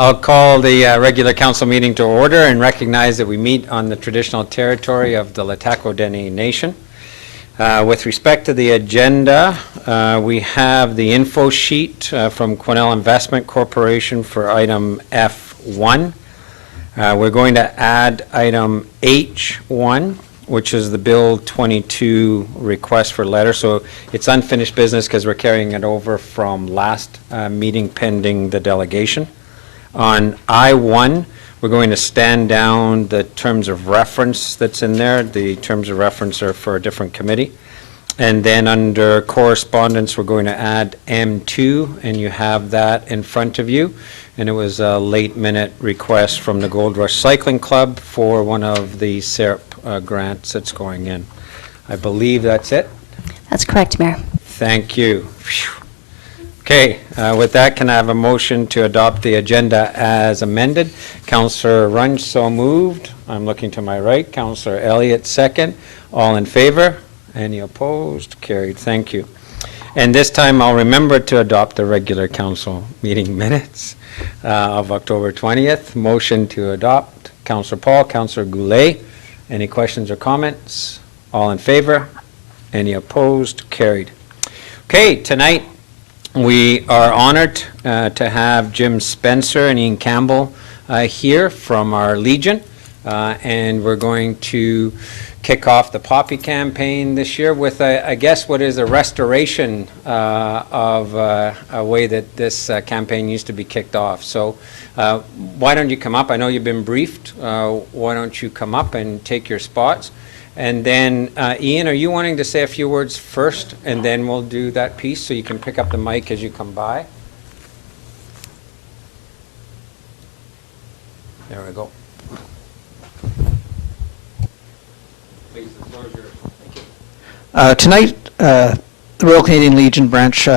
I'll call the regular council meeting to order and recognize that we meet on the traditional territory of the LHTAKO DENE Nation. With respect to the agenda, we have the info sheet from Quesnel Investment Corporation for item F1. We're going to add item H1, which is the Bill 22 request for letter. So it's unfinished business because we're carrying it over from last meeting pending the delegation. On I1, we're going to stand down the terms of reference that's in there. The terms of reference are for a different committee. And then under correspondence, we're going to add M2, and you have that in front of you. And it was a late-minute request from the Gold Rush Cycling Club for one of the SERP grants that's going in. I believe that's it. That's correct, Mayor. Thank you. Phew. Okay, with that, can I have a motion to adopt the agenda as amended? Councillor Runge, so moved. I'm looking to my right. Councillor Elliott, second. All in favor? Any opposed? Carried. Thank you. And this time, I'll remember to adopt the regular council meeting minutes of October 20th. Motion to adopt. Councillor Paul, Councillor Goulet. Any questions or comments? All in favor? Any opposed? Carried. Okay, tonight, we are honored to have Jim Spencer and Ian Campbell here from our Legion, and we're going to kick off the Poppy campaign this year with, I guess, what is a restoration of a way that this campaign used to be kicked off. So why don't you come up? I know you've been briefed. Why don't you come up and take your spots? And then, Ian, are you wanting to say a few words first, and then we'll do that piece so you can pick up the mic as you come by? There we go. Please, the floor is yours. Thank you. Tonight, the Royal Canadian Legion Branch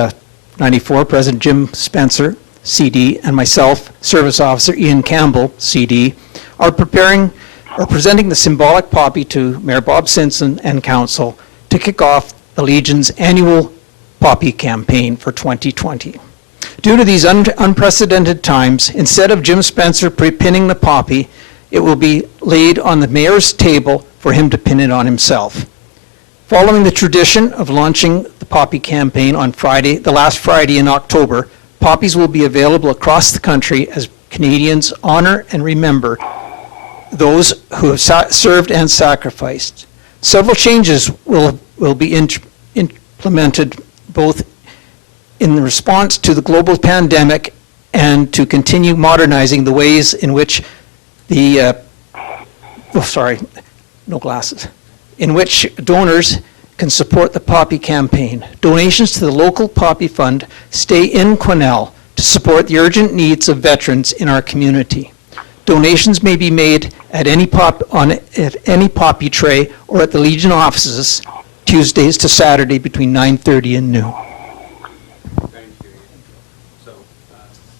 94, President Jim Spencer, CD, and myself, Service Officer Ian Campbell, CD, are presenting the symbolic poppy to Mayor Bob Simpson and Council to kick off the Legion's annual poppy campaign for 2020. Due to these unprecedented times, instead of Jim Spencer pinning the poppy, it will be laid on the Mayor's table for him to pin it on himself. Following the tradition of launching the poppy campaign on Friday, the last Friday in October, poppies will be available across the country as Canadians honor and remember those who have served and sacrificed. Several changes will be implemented both in response to the global pandemic and to continue modernizing the ways in which in which donors can support the Poppy campaign. Donations to the local Poppy Fund stay in Quesnel to support the urgent needs of veterans in our community. Donations may be made at any poppy tray or at the Legion offices Tuesdays to Saturday between 9:30 and noon. Thank you. So,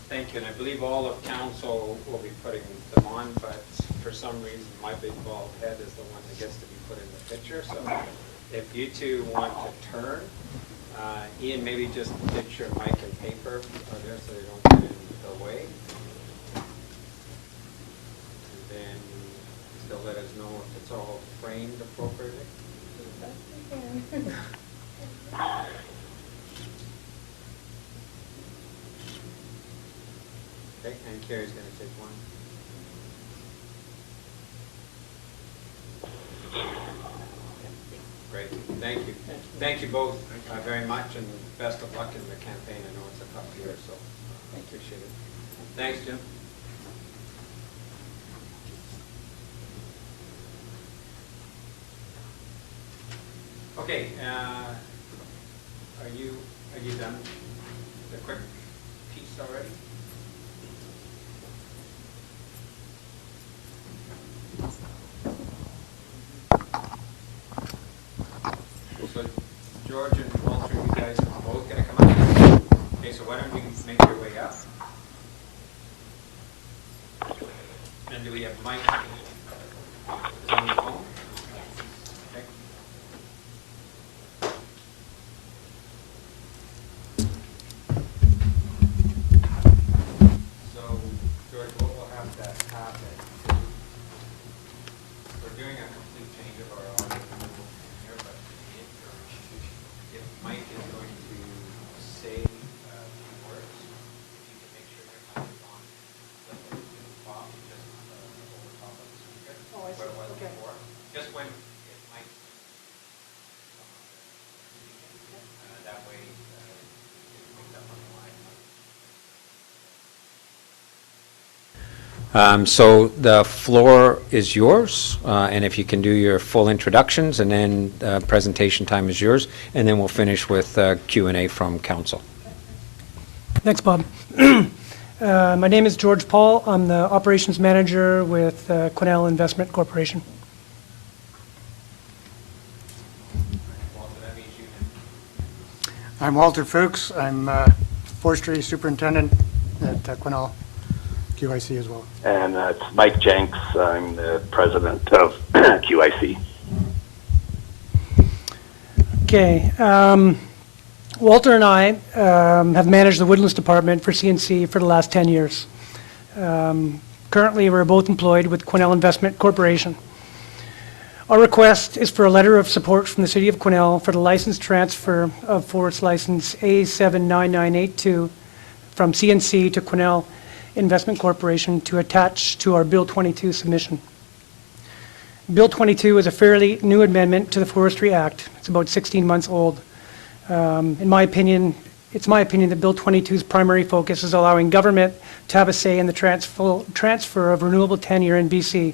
thank you. And I believe all of council will be putting them on, but for some reason my big bald head is the one that gets to be put in the picture. So if you two want to turn, Ian, maybe just get your mic and paper there so they don't get in the way. Then still let us know if it's all framed appropriately. Okay, and Carrie's going to take one. Great, thank you. Thank you both very much, and best of luck in the campaign. I know it's a tough year, so I appreciate it. Thanks, Jim. Okay, are you done the quick piece already? So George and Walter, you guys are both going to come up. Okay, so why don't you make your way up? And do we have Mike? Is on the phone? Okay. So, George, So the floor is yours, and if you can do your full introductions, and then presentation time is yours, and then we'll finish with Q&A from council. Thanks, Bob. My name is George Paul. I'm the operations manager with Quesnel Investment Corporation. I'm Walter Fuchs. I'm forestry superintendent at Quesnel QIC as well. And it's Mike Jenks. I'm the president of QIC. Okay. Walter and I have managed the Woodlands Department for CNC for the last 10 years. Currently, we're both employed with Quesnel Investment Corporation. Our request is for a letter of support from the City of Quesnel for the license transfer of forest license A79982 from CNC to Quesnel Investment Corporation to attach to our Bill 22 submission. Bill 22 is a fairly new amendment to the Forestry Act. It's about 16 months old. In my opinion, it's my opinion that Bill 22's primary focus is allowing government to have a say in the transfer of renewable tenure in BC,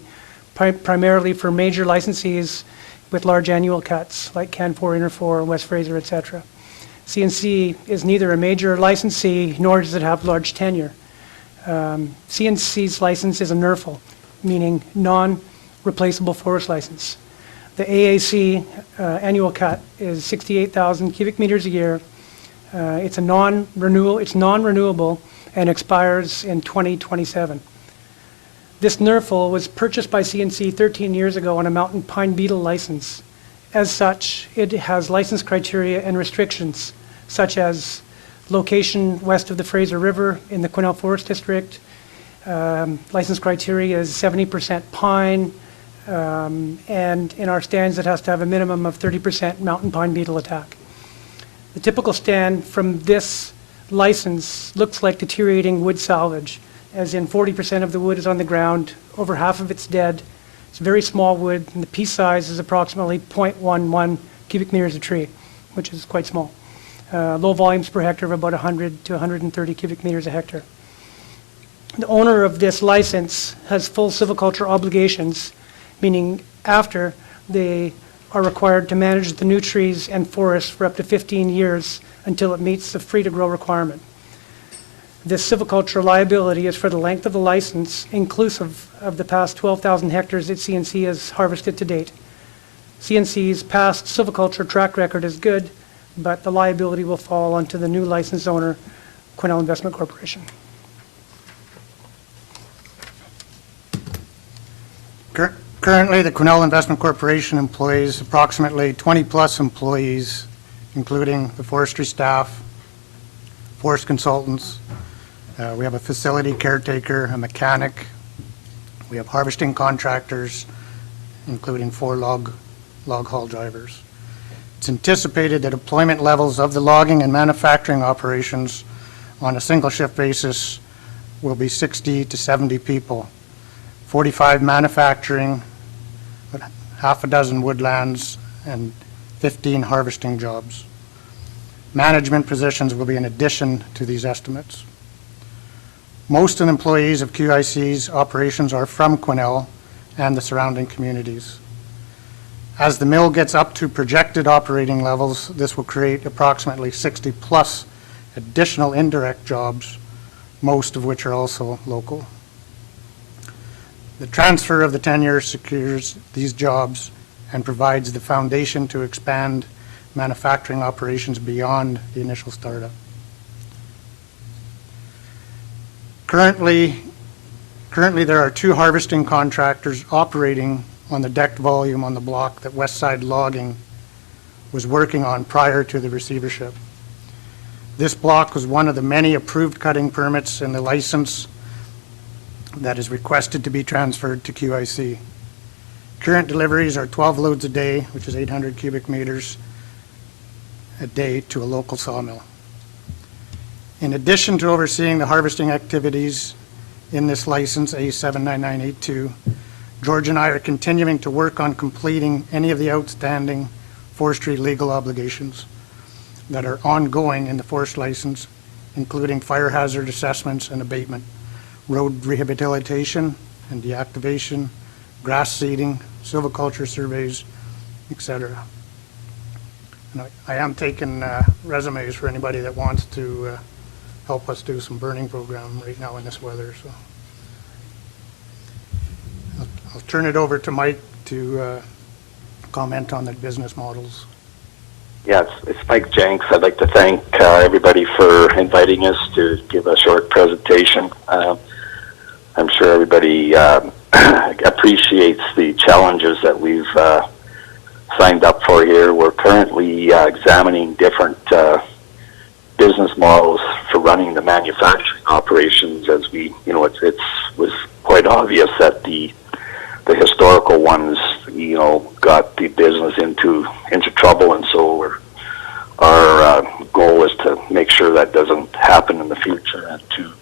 primarily for major licensees with large annual cuts like Canfor, Interfor, West Fraser, etc. CNC is neither a major licensee nor does it have large tenure. CNC's license is a NERFL, meaning non-replaceable forest license. The AAC annual cut is 68,000 cubic meters a year. It's non-renewable and expires in 2027. This NERFL was purchased by CNC 13 years ago on a mountain pine beetle license. As such, it has license criteria and restrictions, such as location west of the Fraser River in the Quesnel Forest District. License criteria is 70% pine, and in our stands it has to have a minimum of 30% mountain pine beetle attack. The typical stand from this license looks like deteriorating wood salvage, as in 40% of the wood is on the ground, over half of it's dead. It's very small wood, and the piece size is approximately 0.11 cubic meters a tree, which is quite small. Low volumes per hectare of about 100 to 130 cubic meters a hectare. The owner of this license has full silviculture obligations, meaning after they are required to manage the new trees and forests for up to 15 years until it meets the free-to-grow requirement. This silviculture liability is for the length of the license, inclusive of the past 12,000 hectares that CNC has harvested to date. CNC's past silviculture track record is good, but the liability will fall onto the new license owner, Quesnel Investment Corporation. Currently, the Quesnel Investment Corporation employs approximately 20-plus employees, including the forestry staff, forest consultants. We have a facility caretaker, a mechanic. We have harvesting contractors, including 4 log haul drivers. It's anticipated that employment levels of the logging and manufacturing operations on a single shift basis will be 60 to 70 people, 45 manufacturing, half a dozen woodlands, and 15 harvesting jobs. Management positions will be in addition to these estimates. Most of the employees of QIC's operations are from Quesnel and the surrounding communities. As the mill gets up to projected operating levels, this will create approximately 60-plus additional indirect jobs, most of which are also local. The transfer of the tenure secures these jobs and provides the foundation to expand manufacturing operations beyond the initial startup. Currently there are 2 harvesting contractors operating on the decked volume on the block that Westside Logging was working on prior to the receivership. This block was one of the many approved cutting permits in the license that is requested to be transferred to QIC. Current deliveries are 12 loads a day, which is 800 cubic meters a day to a local sawmill. In addition to overseeing the harvesting activities in this license, A79982, George and I are continuing to work on completing any of the outstanding forestry legal obligations that are ongoing in the forest license, including fire hazard assessments and abatement, road rehabilitation and deactivation, grass seeding, silviculture surveys, etc. And I am taking resumes for anybody that wants to help us do some burning program right now in this weather. So I'll turn it over to Mike to comment on the business models. Yeah, it's Mike Jenks. I'd like to thank everybody for inviting us to give a short presentation. I'm sure everybody appreciates the challenges that we've signed up for here. We're currently examining different business models for running the manufacturing operations, as we, it was quite obvious that the historical ones, got the business into trouble, and so our goal is to make sure that doesn't happen in the future, and to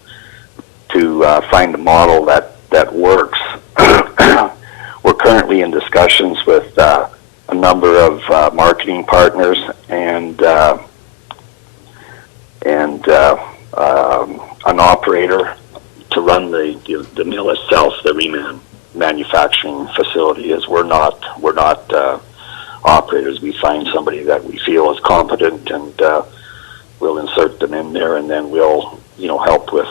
find a model that works. We're currently in discussions with a number of marketing partners and an operator to run the mill itself, the reman manufacturing facility. As we're not operators. We find somebody that we feel is competent, and we'll insert them in there, and then we'll help with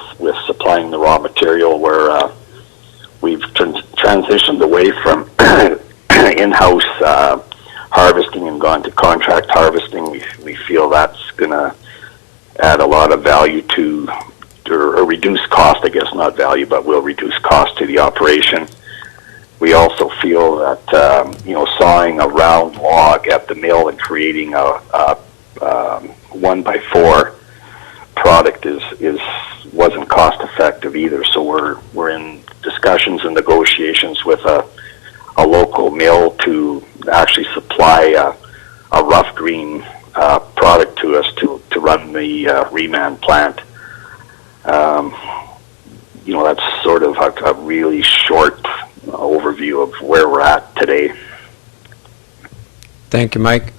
supplying the raw material, where we've transitioned away from in-house harvesting and gone to contract harvesting. We feel that's going to add a lot of value to, or reduce cost, I guess, not value, but will reduce cost to the operation. We also feel that sawing a round log at the mill and creating a 1x4 product wasn't cost effective either. So we're in discussions and negotiations with a local mill to actually supply a rough green product to us to run the reman plant. That's sort of a really short overview of where we're at today. Thank you, Mike.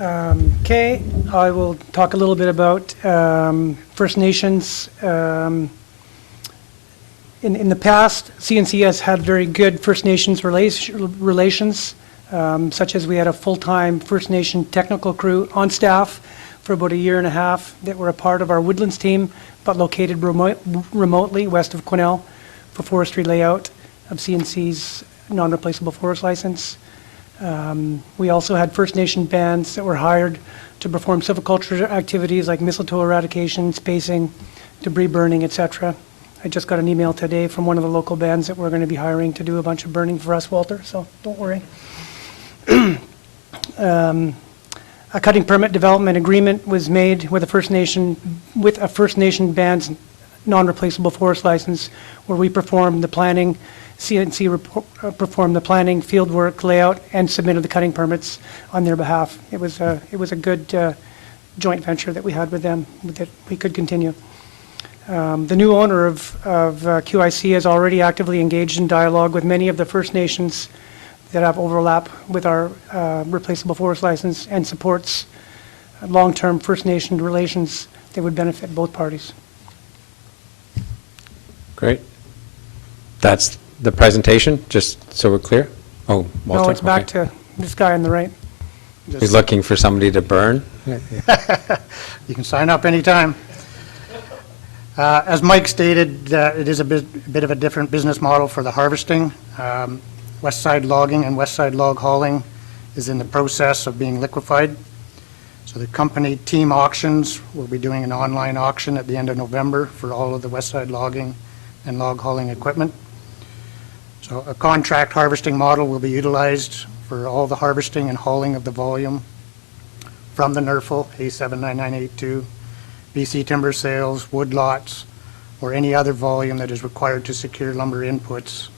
Okay, I will talk a little bit about First Nations. In the past, CNC has had very good First Nations relations, such as we had a full-time First Nation technical crew on staff for about a year and a half that were a part of our Woodlands team, but located remotely west of Quesnel for forestry layout of CNC's non-replaceable forest license. We also had First Nation bands that were hired to perform silviculture activities like mistletoe eradication, spacing, debris burning, etc. I just got an email today from one of the local bands that we're going to be hiring to do a bunch of burning for us, Walter, so don't worry. A cutting permit development agreement was made with a First Nation band's non-replaceable forest license, where we performed the planning, CNC performed the planning, field work, layout, and submitted the cutting permits on their behalf. It was a good joint venture that we had with them that we could continue. The new owner of QIC has already actively engaged in dialogue with many of the First Nations that have overlap with our replaceable forest license, and supports long-term First Nation relations that would benefit both parties. Great. That's the presentation, just so we're clear? Oh, Walter? No, it's back okay. to this guy on the right. He's looking for somebody to burn? You can sign up anytime. As Mike stated, it is a bit of a different business model for the harvesting. West Side Logging and West Side Log Hauling is in the process of being liquefied. So the company Team Auctions will be doing an online auction at the end of November for all of the West Side Logging and log hauling equipment. So a contract harvesting model will be utilized for all the harvesting and hauling of the volume from the NERFL A79982, BC Timber Sales, wood lots, or any other volume that is required to secure lumber inputs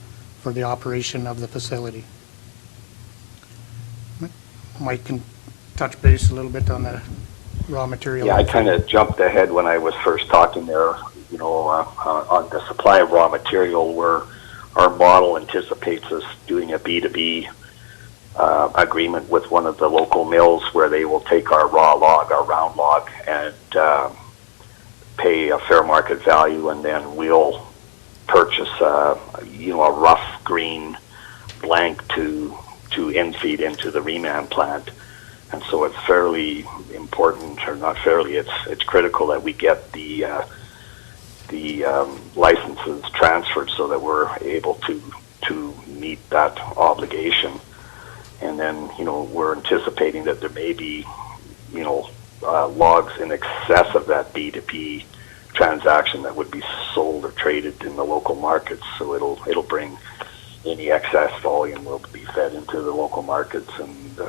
for the operation of the facility. Mike can touch base a little bit on the raw material. Yeah, I kind of jumped ahead when I was first talking there, on the supply of raw material, where our model anticipates us doing a B2B agreement with one of the local mills, where they will take our raw log, our round log, and pay a fair market value, and then we'll purchase a rough green blank to infeed into the reman plant. And so it's fairly important, or not fairly, it's critical that we get the licenses transferred so that we're able to meet that obligation. And then, we're anticipating that there may be, logs in excess of that B2B transaction that would be sold or traded in the local markets. So it'll bring any excess volume will be fed into the local markets and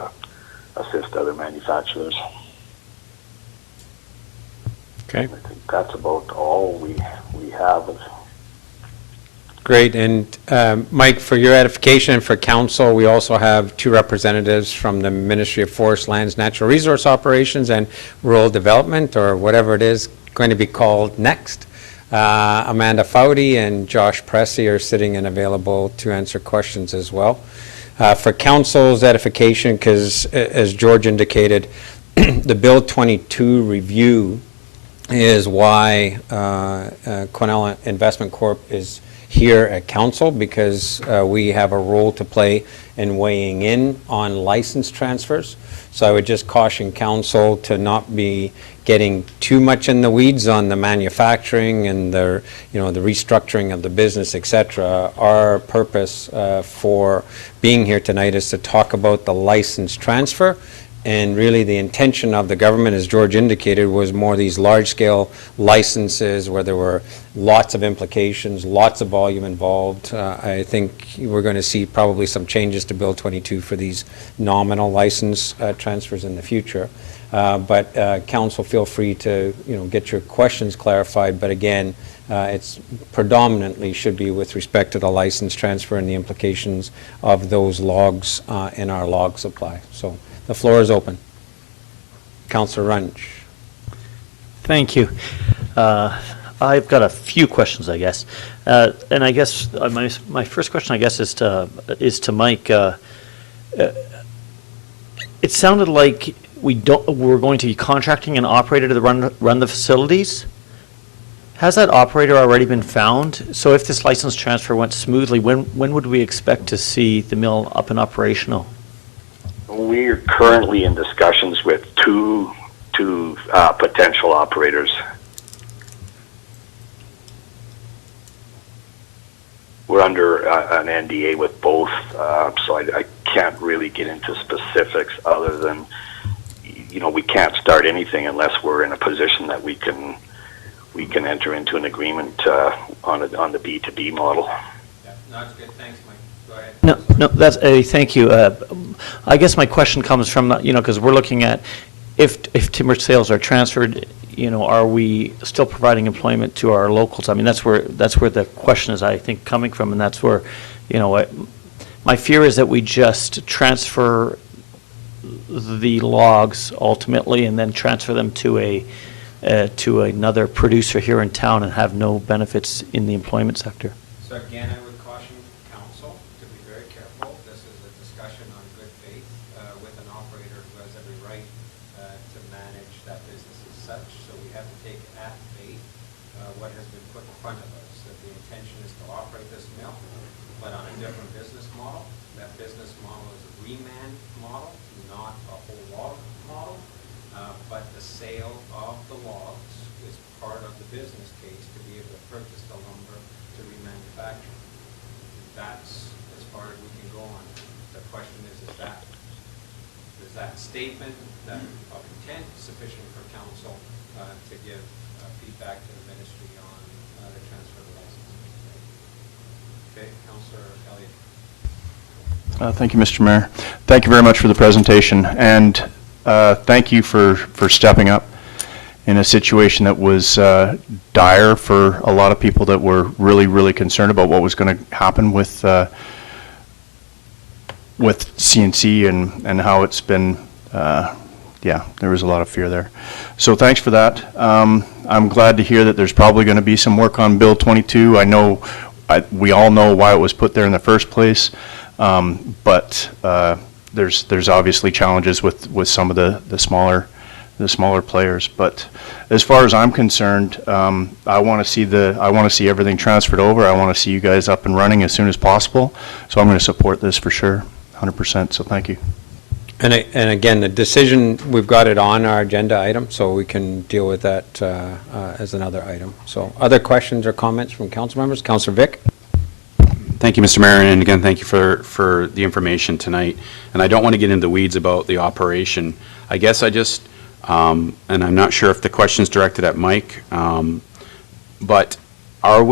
assist other manufacturers. Okay. I think that's about all we have. Great. And Mike, for your edification and for council, we also have 2 representatives from the Ministry of Forest, Lands, Natural Resource Operations and Rural Development, or whatever it is going to be called next. Amanda Foudy and Josh Pressey are sitting and available to answer questions as well. For council's edification, because as George indicated, the Bill 22 review is why Quesnel Investment Corp is here at council, because we have a role to play in weighing in on license transfers. So I would just caution council to not be getting too much in the weeds on the manufacturing and the restructuring of the business, etc. Our purpose for being here tonight is to talk about the license transfer. And really the intention of the government, as George indicated, was more these large-scale licenses where there were lots of implications, lots of volume involved. I think we're going to see probably some changes to Bill 22 for these nominal license transfers in the future. But council, feel free to get your questions clarified. But again, it's predominantly should be with respect to the license transfer and the implications of those logs in our log supply. So the floor is open. Councillor Runge. Thank you. I've got a few questions, I guess. And I guess my first question, I guess, is to Mike. It sounded like we're going to be contracting an operator to run the facilities. Has that operator already been found? So if this license transfer went smoothly, when would we expect to see the mill up and operational? We're currently in discussions with two potential operators. We're under an NDA with both, so I can't really get into specifics other than, we can't start anything unless we're in a position that we can enter into an agreement on the B2B model. Yeah, no, that's good. Thanks, Mike. Go ahead. No, that's thank you. I guess my question comes from, because we're looking at if timber sales are transferred, are we still providing employment to our locals? I mean, that's where the question is, I think, coming from, and that's where, my fear is that we just transfer the logs ultimately and then transfer them to another producer here in town and have no benefits in the employment sector. So again, I would caution council to be very careful. This is a discussion on good faith with an operator who has every right to manage that business as such. So we have to take at faith what has been put in front of us. That the intention is to operate this mill, but on a different business model. That business model is a reman model, not a whole log model. But the sale of the logs is part of the business case to be able to purchase the lumber to remanufacture. That's as far as we can go on it. The question is that statement of intent sufficient for council to give feedback to the ministry on the transfer of the license? Okay, Councillor Elliott. Thank you, Mr. Mayor. Thank you very much for the presentation, and thank you for stepping up in a situation that was dire for a lot of people that were really, really concerned about what was going to happen with CNC and how it's been, there was a lot of fear there. So thanks for that. I'm glad to hear that there's probably going to be some work on Bill 22. I know, we all know why it was put there in the first place, but there's obviously challenges with some of the smaller the smaller players. But as far as I'm concerned, I want to see everything transferred over. I want to see you guys up and running as soon as possible. So I'm going to support this for sure, 100%. So thank you. And again, the decision, we've got it on our agenda item, so we can deal with that as another item. So other questions or comments from council members? Councillor Vic? Thank you, Mr. Mayor, and again, thank you for the information tonight. And I don't want to get into the weeds about the operation. I guess I just, and I'm not sure if the question's directed at Mike, but can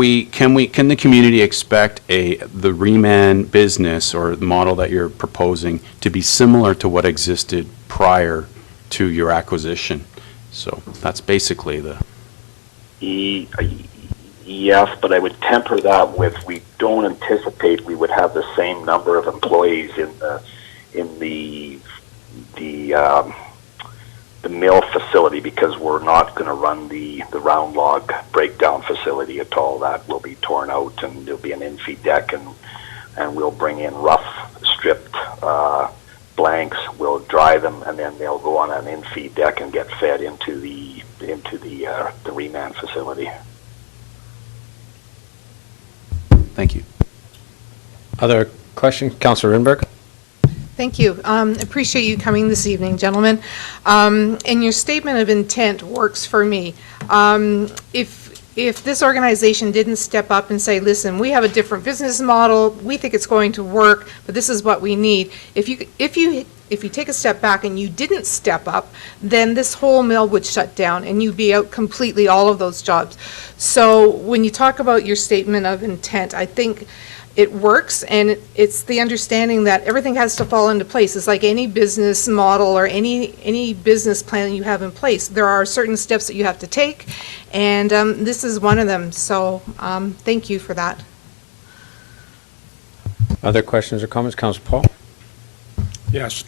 the community expect the reman business or the model that you're proposing to be similar to what existed prior to your acquisition? So that's basically the... Yes, but I would temper that with, we don't anticipate we would have the same number of employees in the mill facility, because we're not going to run the round log breakdown facility at all. That will be torn out, and there'll be an in-feed deck, and we'll bring in rough stripped blanks. We'll dry them, and then they'll go on an in-feed deck and get fed into the reman facility. Thank you. Other questions? Councillor Rinberg? Thank you. Appreciate you coming this evening, gentlemen. And your statement of intent works for me. If this organization didn't step up and say, listen, we have a different business model, we think it's going to work, but this is what we need. If you take a step back and you didn't step up, then this whole mill would shut down and you'd be out completely all of those jobs. So when you talk about your statement of intent, I think it works, and it's the understanding that everything has to fall into place. It's like any business model or any business plan you have in place. There are certain steps that you have to take, and this is one of them. So thank you for that. Other questions or comments? Councillor Paul? Yes,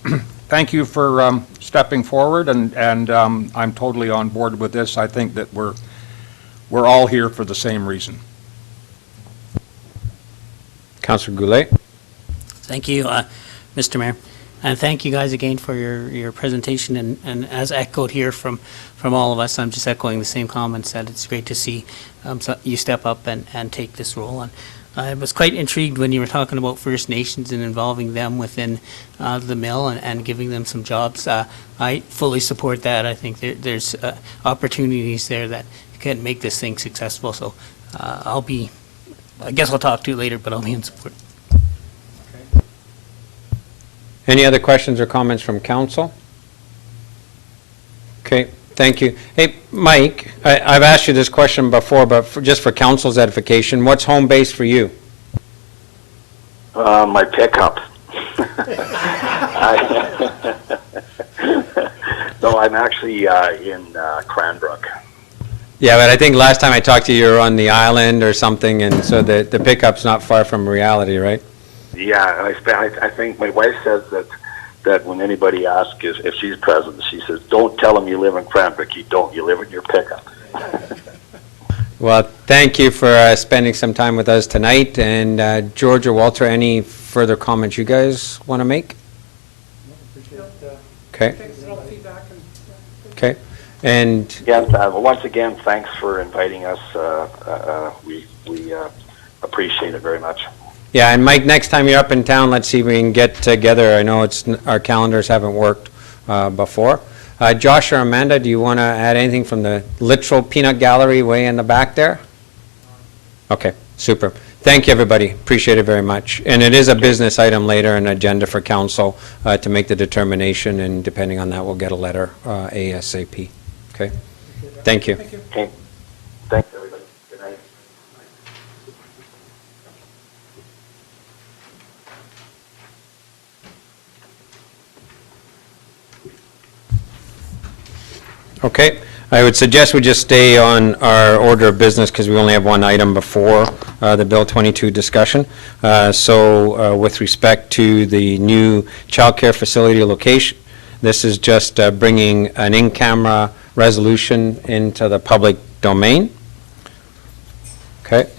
thank you for stepping forward, and I'm totally on board with this. I think that we're all here for the same reason. Councillor Goulet? Thank you, Mr. Mayor. And thank you guys again for your presentation. And as echoed here from all of us, I'm just echoing the same comments, that it's great to see you step up and take this role on. I was quite intrigued when you were talking about First Nations and involving them within the mill and giving them some jobs. I fully support that. I think there's opportunities there that can make this thing successful. So I guess I'll talk to you later, but I'll be in support. Any other questions or comments from council? Okay, thank you. Hey, Mike, I've asked you this question before, but just for council's edification, what's home base for you? My pickup. No, I'm actually in Cranbrook. Yeah, but I think last time I talked to you, you were on the island or something, and so the pickup's not far from reality, right? Yeah, I think my wife says that when anybody asks if she's present, she says, don't tell them you live in Cranbrook. You don't. You live in your pickup. Well, thank you for spending some time with us tonight. And George or Walter, any further comments you guys want to make? Okay. Thanks for all the feedback. Okay. And Yeah, once again, thanks for inviting us. We appreciate it very much. yeah, and Mike, next time you're up in town, let's see if we can get together. I know our calendars haven't worked before. Josh or Amanda, do you want to add anything from the literal peanut gallery way in the back there? Okay, super. Thank you, everybody. Appreciate it very much. And it is a business item later, an agenda for council to make the determination, and depending on that, we'll get a letter ASAP. Okay? Thank you. Okay. Thanks, everybody. Good night. Okay, I would suggest we just stay on our order of business because we only have one item before the Bill 22 discussion. So with respect to the new childcare facility location, this is just bringing an in-camera resolution into the public domain. Okay.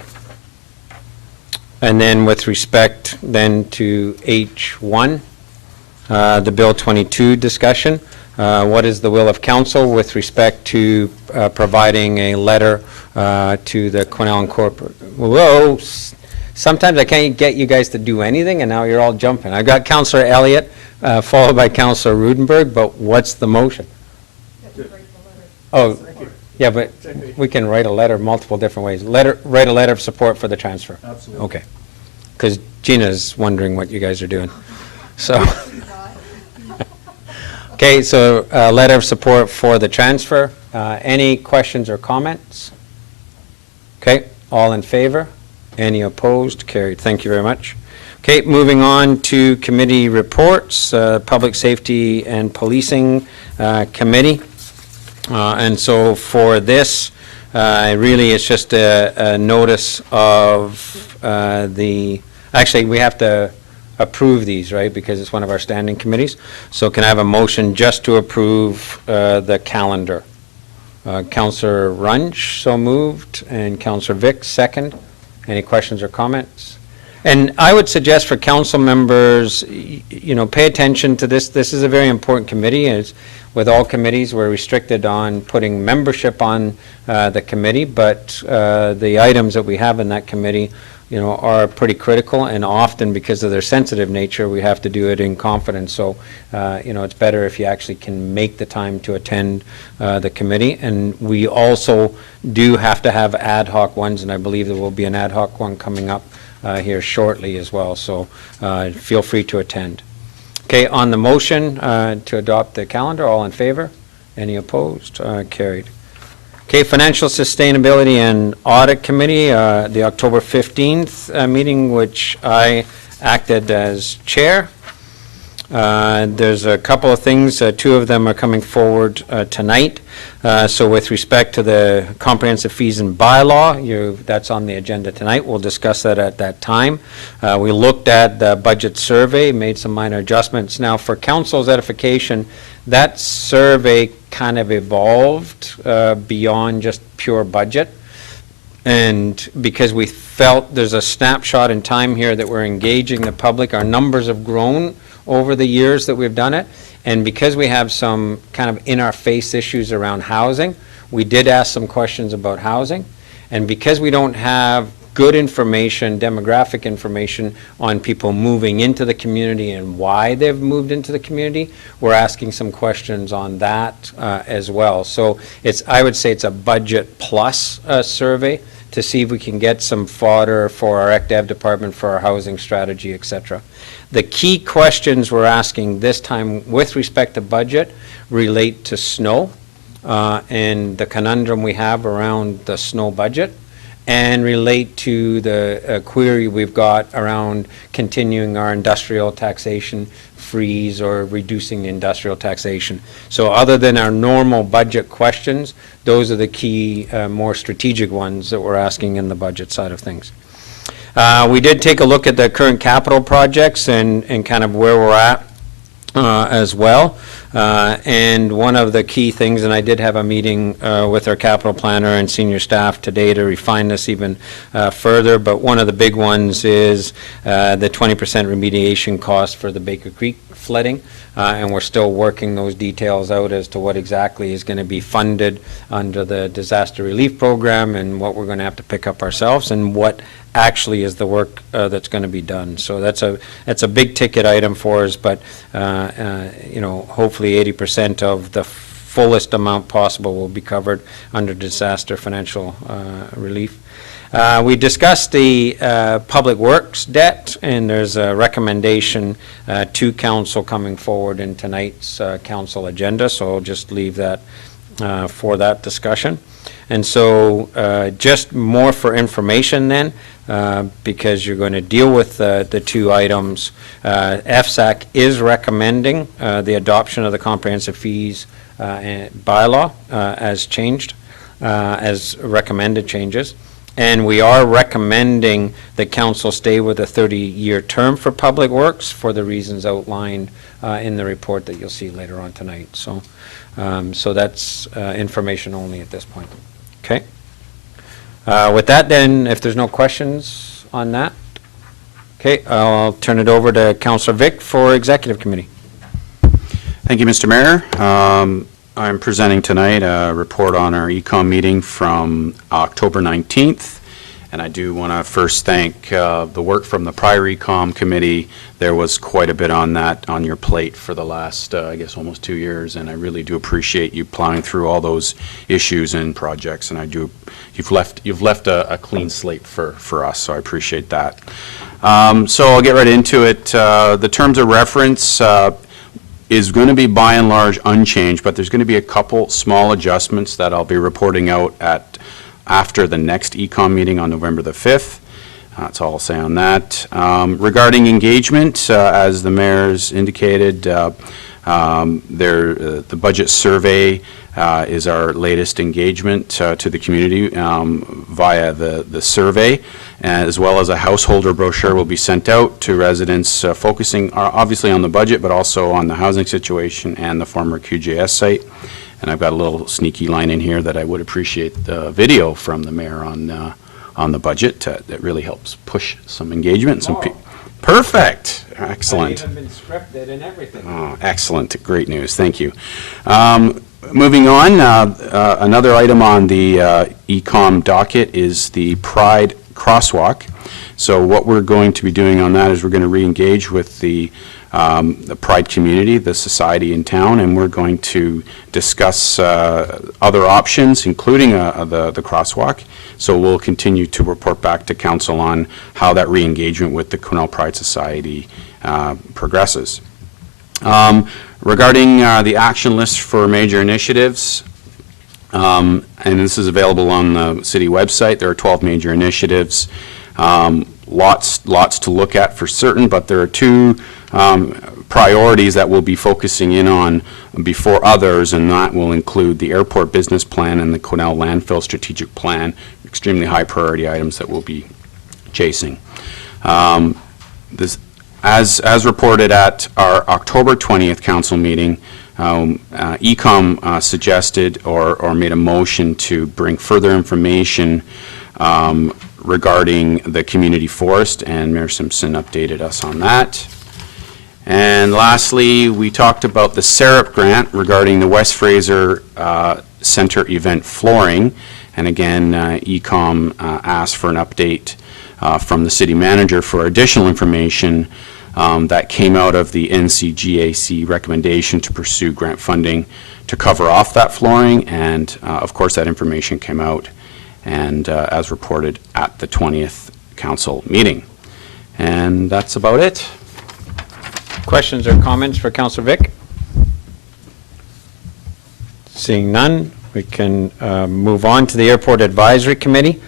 And then with respect then to H1, the Bill 22 discussion, what is the will of council with respect to providing a letter to the Quesnel Incorporated? Whoa, sometimes I can't get you guys to do anything, and now you're all jumping. I've got Councillor Elliott, followed by Councillor Rudenberg, but what's the motion? Oh, yeah, but we can write a letter multiple different ways. Write a letter of support for the transfer. Absolutely. Okay. Because Gina's wondering what you guys are doing. So, okay, so letter of support for the transfer. Any questions or comments? Okay, all in favor? Any opposed? Carried. Thank you very much. Okay, moving on to committee reports, Public Safety and Policing Committee. And so for this, really it's just a notice of actually we have to approve these, right, because it's one of our standing committees. So can I have a motion just to approve the calendar? Councillor Runge, so moved, and Councillor Vic, second. Any questions or comments? And I would suggest for council members, pay attention to this. This is a very important committee. As with all committees, we're restricted on putting membership on the committee, but the items that we have in that committee, are pretty critical, and often because of their sensitive nature, we have to do it in confidence. So, it's better if you actually can make the time to attend the committee. And we also do have to have ad hoc ones, and I believe there will be an ad hoc one coming up here shortly as well. So, feel free to attend. Okay, on the motion to adopt the calendar, all in favor? Any opposed? Carried. Okay, Financial Sustainability and Audit Committee, the October 15th meeting, which I acted as chair. There's a couple of things. Two of them are coming forward tonight. So with respect to the comprehensive fees and bylaw, that's on the agenda tonight. We'll discuss that at that time. We looked at the budget survey, made some minor adjustments. Now, for council's edification, that survey kind of evolved beyond just pure budget. And because we felt there's a snapshot in time here that we're engaging the public, our numbers have grown over the years that we've done it. And because we have some kind of in-our-face issues around housing, we did ask some questions about housing. And because we don't have good information, demographic information on people moving into the community and why they've moved into the community, we're asking some questions on that as well. So I would say it's a budget plus survey to see if we can get some fodder for our ECDEV department, for our housing strategy, et cetera. The key questions we're asking this time with respect to budget relate to snow and the conundrum we have around the snow budget, and relate to the query we've got around continuing our industrial taxation freeze or reducing the industrial taxation. So other than our normal budget questions, those are the key, more strategic ones that we're asking in the budget side of things. We did take a look at the current capital projects and kind of where we're at as well. And one of the key things, and I did have a meeting with our capital planner and senior staff today to refine this even further, but one of the big ones is the 20% remediation cost for the Baker Creek flooding, and we're still working those details out as to what exactly is going to be funded under the disaster relief program and what we're going to have to pick up ourselves and what actually is the work that's going to be done. So that's a big ticket item for us, but hopefully 80% of the fullest amount possible will be covered under disaster financial relief. We discussed the public works debt, and there's a recommendation to council coming forward in tonight's council agenda, so I'll just leave that for that discussion. And so just more for information then, because you're going to deal with the two items. FSAC is recommending the adoption of the comprehensive fees and bylaw as changed, as recommended changes. And we are recommending that council stay with a 30-year term for public works for the reasons outlined in the report that you'll see later on tonight. So, so that's information only at this point. Okay. With that, then, if there's no questions on that, okay, I'll turn it over to Councillor Vic for Executive Committee. Thank you, Mr. Mayor. I'm presenting tonight a report on our ECOM meeting from October 19th. And I do want to first thank the work from the prior ECOM committee. There was quite a bit on your plate for the last, I guess, almost 2 years. And I really do appreciate you plowing through all those issues and projects. And you've left a clean slate for us, so I appreciate that. So I'll get right into it. The terms of reference is going to be by and large unchanged, but there's going to be a couple small adjustments that I'll be reporting out after the next ECOM meeting on November the 5th. That's all I'll say on that. Regarding engagement, as the mayor's indicated, the budget survey is our latest engagement to the community via the survey, as well as a householder brochure will be sent out to residents focusing obviously on the budget, but also on the housing situation and the former QJS site. And I've got a little sneaky line in here that I would appreciate the video from the mayor on the budget. That really helps push some engagement. Perfect. Excellent. I've even been scripted and everything. Oh, excellent. Great news. Thank you. Moving on, another item on the ECOM docket is the Pride Crosswalk. So what we're going to be doing on that is we're going to re-engage with the Pride community, the society in town, and we're going to discuss other options, including the crosswalk. So we'll continue to report back to council on how that re-engagement with the Quesnel Pride Society progresses. Regarding the action list for major initiatives, and this is available on the city website, there are 12 major initiatives. Lots to look at for certain, but there are two priorities that we'll be focusing in on before others, and that will include the airport business plan and the Quesnel landfill strategic plan, extremely high priority items that we'll be chasing. As reported at our October 20th council meeting, ECOM suggested or made a motion to bring further information regarding the community forest, and Mayor Simpson updated us on that. And lastly, we talked about the SAREP grant regarding the West Fraser Center event flooring. And again, ECOM asked for an update from the city manager for additional information that came out of the NCGAC recommendation to pursue grant funding to cover off that flooring. And of course, that information came out and as reported at the 20th council meeting. And that's about it. Questions or comments for Councillor Vic? Seeing none, we can move on to the Airport Advisory Committee.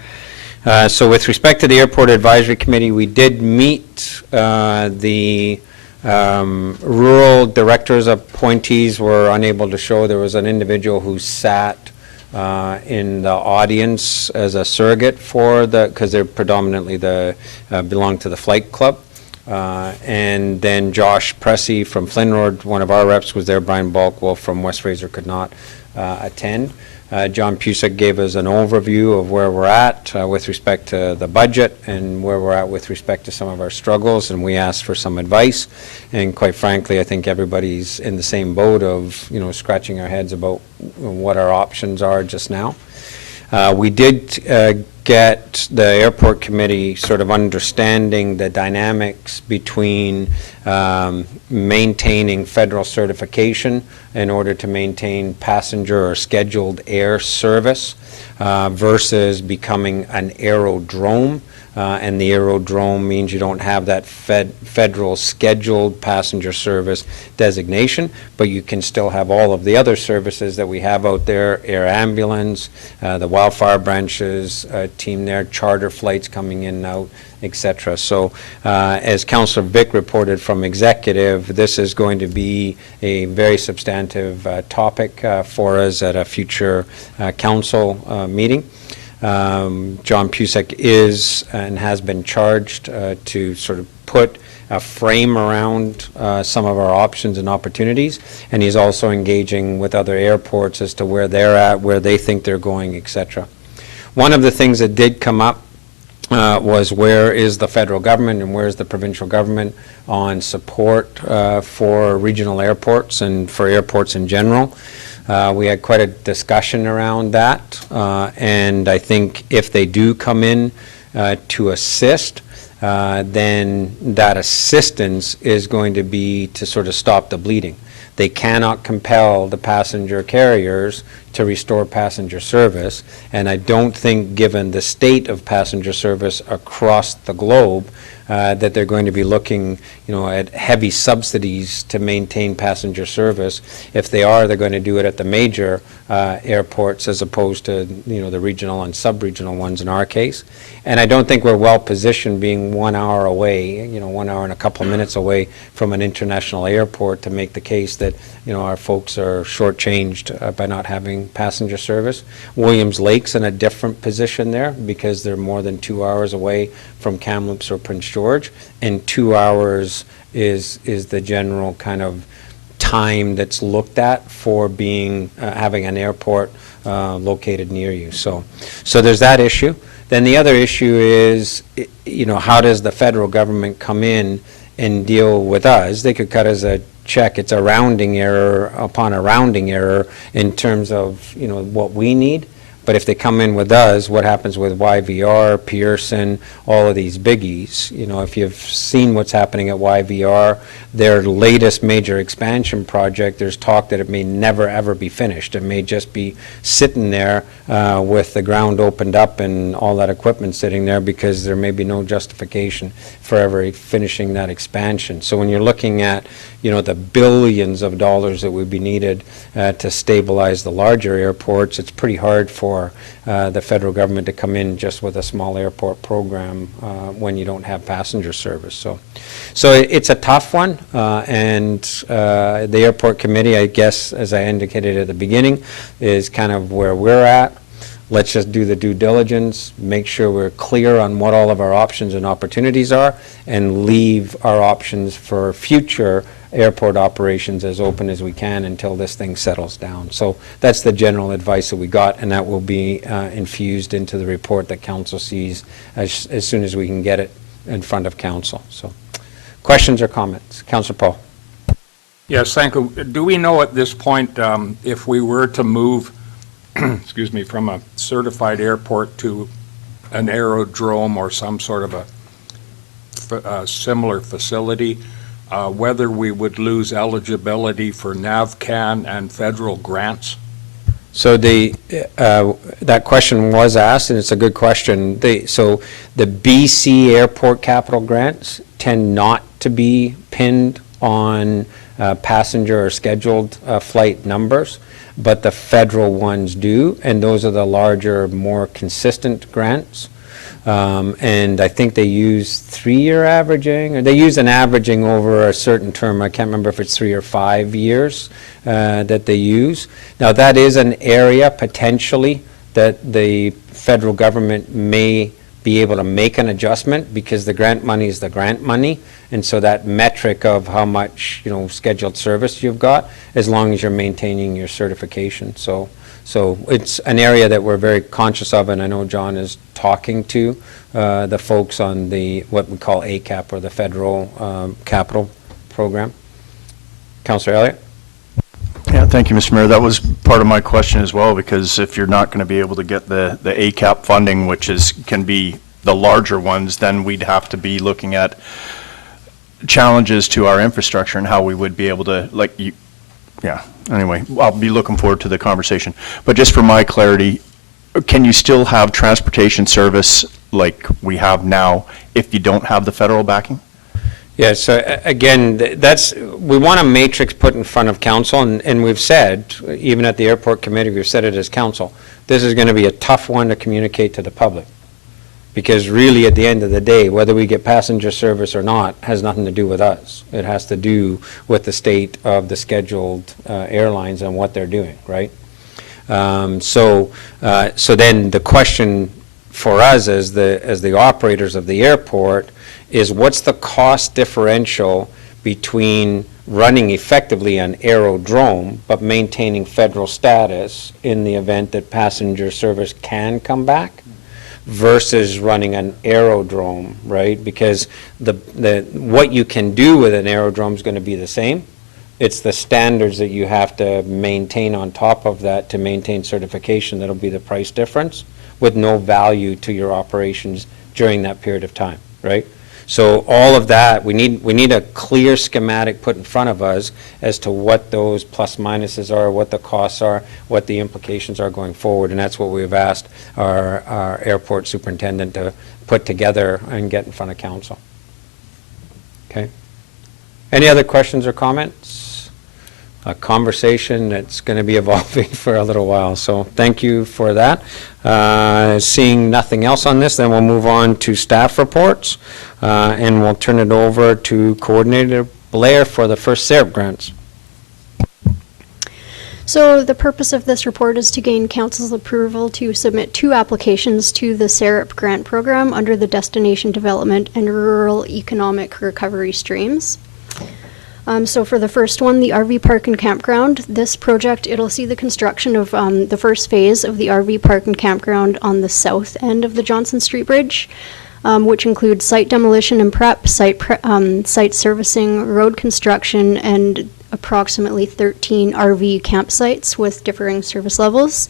So with respect to the Airport Advisory Committee, we did meet the rural directors appointees were unable to show. There was an individual who sat in the audience as a surrogate for because they're predominantly belong to the flight club. And then Josh Pressey from Flynn Road, one of our reps, was there. Brian Balkwolf from West Fraser could not attend. John Pusick gave us an overview of where we're at with respect to the budget and where we're at with respect to some of our struggles, and we asked for some advice. And quite frankly, I think everybody's in the same boat of, scratching our heads about what our options are just now. We did get the airport committee sort of understanding the dynamics between maintaining federal certification in order to maintain passenger or scheduled air service versus becoming an aerodrome. And the aerodrome means you don't have that federal scheduled passenger service designation, but you can still have all of the other services that we have out there, air ambulance, the wildfire branches team there, charter flights coming in and out, etc. So as Councillor Vic reported from executive, this is going to be a very substantive topic for us at a future council meeting. John Pusick is and has been charged to sort of put a frame around some of our options and opportunities, and he's also engaging with other airports as to where they're at, where they think they're going, etc. One of the things that did come up was where is the federal government and where is the provincial government on support for regional airports and for airports in general. We had quite a discussion around that, and I think if they do come in to assist, then that assistance is going to be to sort of stop the bleeding. They cannot compel the passenger carriers to restore passenger service, and I don't think, given the state of passenger service across the globe, that they're going to be looking, at heavy subsidies to maintain passenger service. If they are, they're going to do it at the major airports as opposed to, the regional and sub-regional ones in our case. And I don't think we're well positioned, being 1 hour away, 1 hour and a couple of minutes away from an international airport, to make the case that, our folks are shortchanged by not having passenger service. Williams Lake's in a different position there because they're more than 2 hours away from Kamloops or Prince George, and 2 hours is the general kind of time that's looked at for being having an airport located near you. So there's that issue. Then the other issue is, how does the federal government come in and deal with us? They could cut us a check. It's a rounding error upon a rounding error in terms of, what we need. But if they come in with us, what happens with YVR, Pearson, all of these biggies? If you've seen what's happening at YVR, their latest major expansion project, there's talk that it may never, ever be finished. It may just be sitting there with the ground opened up and all that equipment sitting there, because there may be no justification for ever finishing that expansion. So when you're looking at, the billions of dollars that would be needed to stabilize the larger airports, it's pretty hard for the federal government to come in just with a small airport program when you don't have passenger service. So it's a tough one, and the airport committee, I guess, as I indicated at the beginning, is kind of where we're at. Let's just do the due diligence, make sure we're clear on what all of our options and opportunities are, and leave our options for future airport operations as open as we can until this thing settles down. So that's the general advice that we got, and that will be infused into the report that council sees as soon as we can get it in front of council. So questions or comments? Councillor Paul. Yes, thank you. Do we know at this point if we were to move excuse me, from a certified airport to an aerodrome or some sort of a similar facility, whether we would lose eligibility for NAVCAN and federal grants? So that question was asked, and it's a good question. So the BC airport capital grants tend not to be pinned on passenger or scheduled flight numbers, but the federal ones do, and those are the larger, more consistent grants. And I think they use 3-year averaging, or they use an averaging over a certain term. I can't remember if it's 3 or 5 years that they use. Now, that is an area potentially that the federal government may be able to make an adjustment, because the grant money is the grant money, and so that metric of how much scheduled service you've got, as long as you're maintaining your certification. So it's an area that we're very conscious of, and I know John is talking to the folks on the what we call ACAP, or the federal capital program. Councillor Elliott. Yeah, thank you, Mr. Mayor. That was part of my question as well, because if you're not going to be able to get the ACAP funding, which can be the larger ones, then we'd have to be looking at challenges to our infrastructure and how we would be able to, anyway, I'll be looking forward to the conversation. But just for my clarity, can you still have transportation service like we have now if you don't have the federal backing? Yeah, so again, we want a matrix put in front of council, and we've said, even at the airport committee, we've said it as council, this is going to be a tough one to communicate to the public. Because really, at the end of the day, whether we get passenger service or not has nothing to do with us. It has to do with the state of the scheduled airlines and what they're doing, right? So then the question for us as the operators of the airport is, what's the cost differential between running effectively an aerodrome but maintaining federal status in the event that passenger service can come back, versus running an aerodrome, right? Because what you can do with an aerodrome is going to be the same. It's the standards that you have to maintain on top of that to maintain certification that'll be the price difference, with no value to your operations during that period of time, right? So all of that, we need a clear schematic put in front of us as to what those plus minuses are, what the costs are, what the implications are going forward, and that's what we've asked our airport superintendent to put together and get in front of council. Okay. Any other questions or comments? A conversation that's going to be evolving for a little while, so thank you for that. Seeing nothing else on this, then we'll move on to staff reports. And we'll turn it over to Coordinator Blair for the first SAREP grants. So the purpose of this report is to gain council's approval to submit 2 applications to the SAREP grant program under the Destination Development and Rural Economic Recovery streams. So for the first one, the RV Park and Campground, this project, it'll see the construction of the first phase of the RV Park and Campground on the south end of the Johnson Street Bridge. Which includes site demolition and prep, site servicing, road construction, and approximately 13 RV campsites with differing service levels.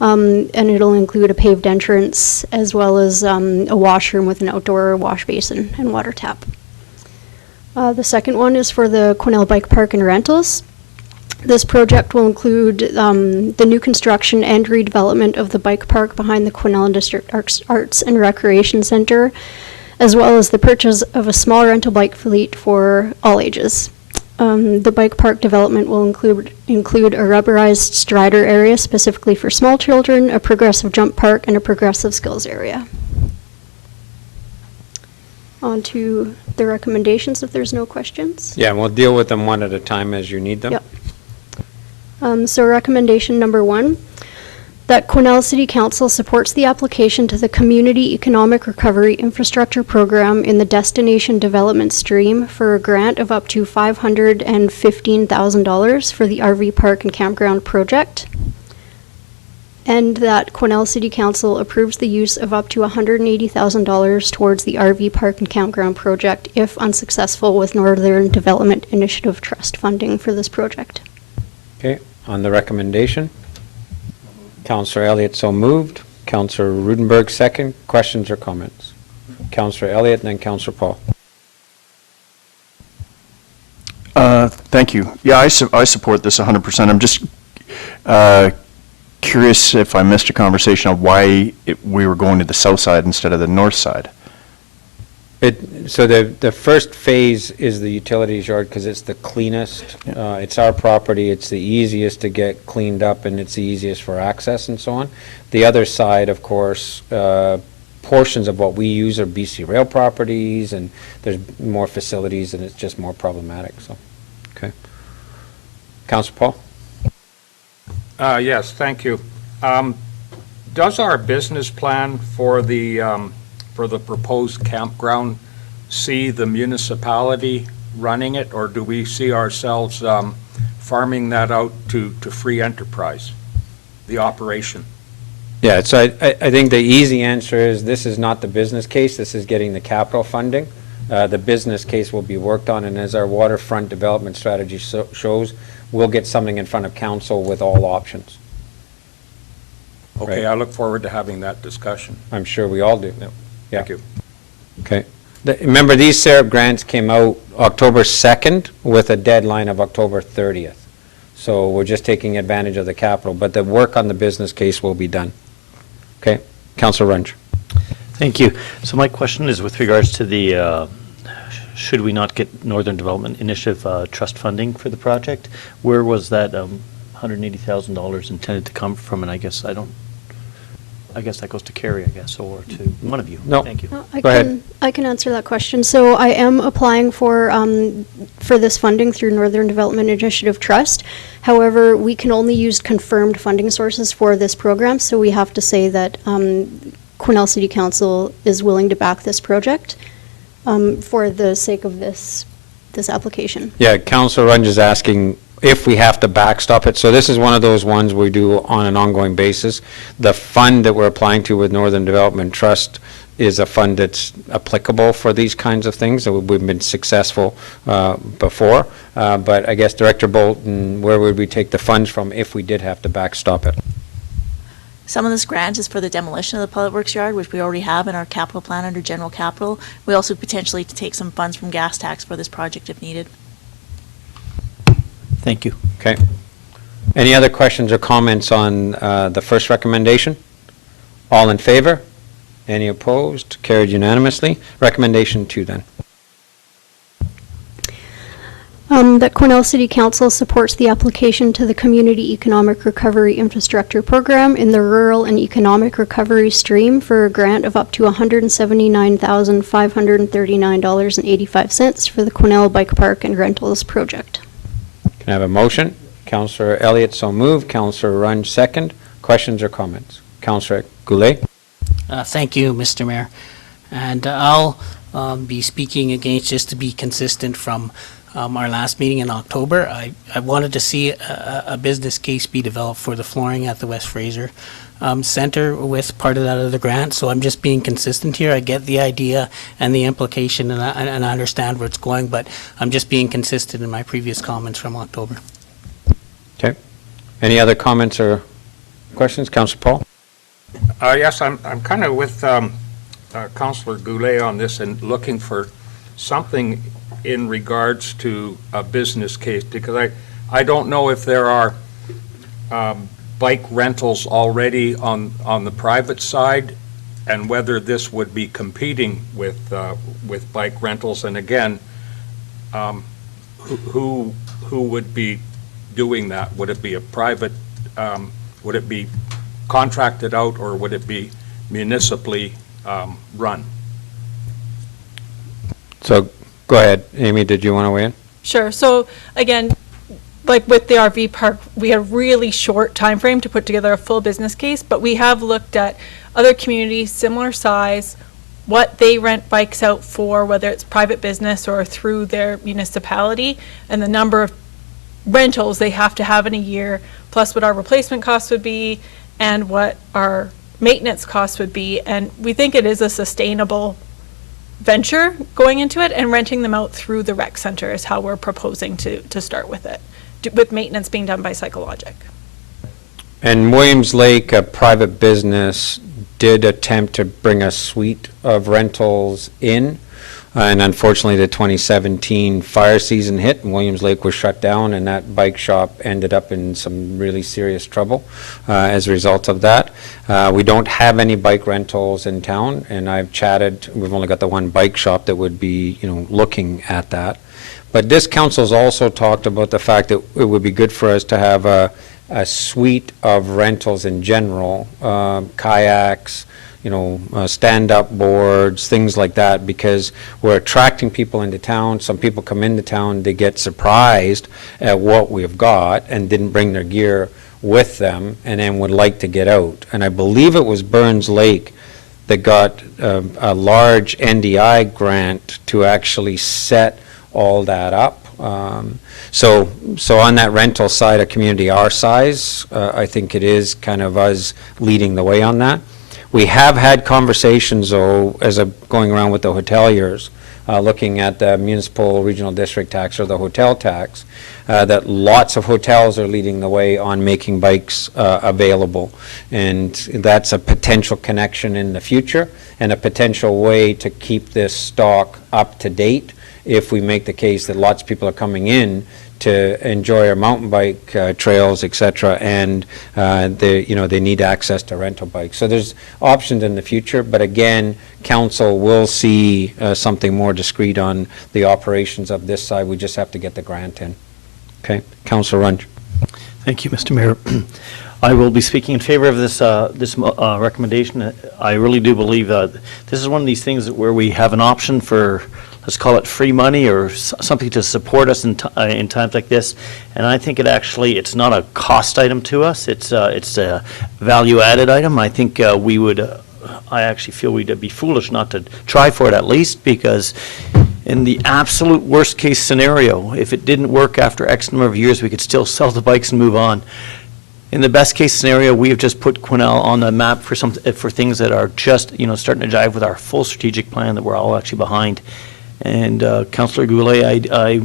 And it'll include a paved entrance as well as a washroom with an outdoor wash basin and water tap. The second one is for the Quesnel Bike Park and Rentals. This project will include the new construction and redevelopment of the bike park behind the Quesnel District Arts and Recreation Center, as well as the purchase of a small rental bike fleet for all ages. The bike park development will include a rubberized strider area specifically for small children, a progressive jump park, and a progressive skills area. On to the recommendations if there's no questions. Yeah, and we'll deal with them one at a time as you need them. Yep. So recommendation number 1, that Quesnel City Council supports the application to the Community Economic Recovery Infrastructure Program in the Destination Development Stream for a grant of up to $515,000 for the RV Park and Campground project. And that Quesnel City Council approves the use of up to $180,000 towards the RV Park and Campground project if unsuccessful with Northern Development Initiative Trust funding for this project. Okay, on the recommendation, Councillor Elliott so moved. Councillor Rudenberg second. Questions or comments? Councillor Elliott and then Councillor Paul. Thank you. Yeah, I support this 100%. I'm just curious if I missed a conversation of why we were going to the south side instead of the north side. So the first phase is the utilities yard because it's the cleanest. It's our property. It's the easiest to get cleaned up and it's the easiest for access and so on. The other side, of course, portions of what we use are BC Rail properties and there's more facilities and it's just more problematic. So, okay. Councillor Paul? Yes, thank you. Does our business plan for the proposed campground see the municipality running it, or do we see ourselves farming that out to free enterprise, the operation? Yeah, so I think the easy answer is this is not the business case. This is getting the capital funding. The business case will be worked on, and as our waterfront development strategy shows, we'll get something in front of council with all options. Okay, Right. I look forward to having that discussion. I'm sure we all do. Yeah. Thank you. Okay. Remember, these SAREP grants came out October 2nd with a deadline of October 30th. So we're just taking advantage of the capital, but the work on the business case will be done. Okay. Councillor Runge. Thank you. So my question is with regards to the, should we not get Northern Development Initiative trust funding for the project? Where was that $180,000 intended to come from? And I guess that goes to Carrie, or to one of you. No. Thank you. Go ahead. I can answer that question. So I am applying for this funding through Northern Development Initiative Trust. However, we can only use confirmed funding sources for this program, so we have to say that Quesnel City Council is willing to back this project for the sake of this application. Yeah, Councillor Runge is asking if we have to backstop it. So this is one of those ones we do on an ongoing basis. The fund that we're applying to with Northern Development Trust is a fund that's applicable for these kinds of things. So we've been successful before. But I guess Director Bolton, where would we take the funds from if we did have to backstop it? Some of this grant is for the demolition of the Public Works yard, which we already have in our capital plan under general capital. We also potentially take some funds from gas tax for this project if needed. Thank you. Okay. Any other questions or comments on the first recommendation? All in favor? Any opposed? Carried unanimously. Recommendation 2 then. That Quesnel City Council supports the application to the Community Economic Recovery Infrastructure Program in the Rural and Economic Recovery Stream for a grant of up to $179,539.85 for the Quesnel Bike Park and Rentals Project. Can I have a motion? Councillor Elliott so moved. Councillor Runge second. Questions or comments? Councillor Goulet? Thank you, Mr. Mayor. And I'll be speaking against, just to be consistent from our last meeting in October. I wanted to see a business case be developed for the flooring at the West Fraser Center with part of that of the grant. So I'm just being consistent here. I get the idea and the implication, and I understand where it's going, but I'm just being consistent in my previous comments from October. Okay. Any other comments or questions? Councillor Paul? Yes, I'm kind of with Councillor Goulet on this and looking for something in regards to a business case, because I don't know if there are bike rentals already on the private side, and whether this would be competing with bike rentals. And again, who would be doing that? Would it be a private? Would it be contracted out, or would it be municipally run? So go ahead. Amy, did you want to weigh in? Sure. So again, like with the RV park, we had a really short time frame to put together a full business case, but we have looked at other communities similar size, what they rent bikes out for, whether it's private business or through their municipality, and the number of rentals they have to have in a year, plus what our replacement costs would be and what our maintenance costs would be. And we think it is a sustainable venture going into it, and renting them out through the rec center is how we're proposing to start with it, with maintenance being done by Psychologic. And Williams Lake, a private business, did attempt to bring a suite of rentals in. And unfortunately, the 2017 fire season hit, and Williams Lake was shut down, and that bike shop ended up in some really serious trouble as a result of that. We don't have any bike rentals in town, and I've chatted, we've only got the one bike shop that would be, looking at that. But this council's also talked about the fact that it would be good for us to have a suite of rentals in general, kayaks, stand-up boards, things like that, because we're attracting people into town. Some people come into town, they get surprised at what we've got and didn't bring their gear with them, and then would like to get out. And I believe it was Burns Lake that got a large NDI grant to actually set all that up. So on that rental side, a community our size, I think it is kind of us leading the way on that. We have had conversations, though, as I'm going around with the hoteliers, looking at the municipal regional district tax or the hotel tax, that lots of hotels are leading the way on making bikes available. And that's a potential connection in the future and a potential way to keep this stock up to date if we make the case that lots of people are coming in to enjoy our mountain bike trails, et cetera, and they need access to rental bikes. So there's options in the future, but again, council will see something more discreet on the operations of this side. We just have to get the grant in. Okay, Councillor Runge. Thank you, Mr. Mayor. I will be speaking in favor of this recommendation. I really do believe this is one of these things where we have an option for, let's call it free money or something to support us in times like this. And I think it's not a cost item to us. It's a value-added item. I think I actually feel we'd be foolish not to try for it at least, because In the absolute worst-case scenario, if it didn't work after X number of years, we could still sell the bikes and move on. In the best-case scenario, we have just put Quesnel on the map for things that are just, starting to jive with our full strategic plan that we're all actually behind. And Councillor Goulet, I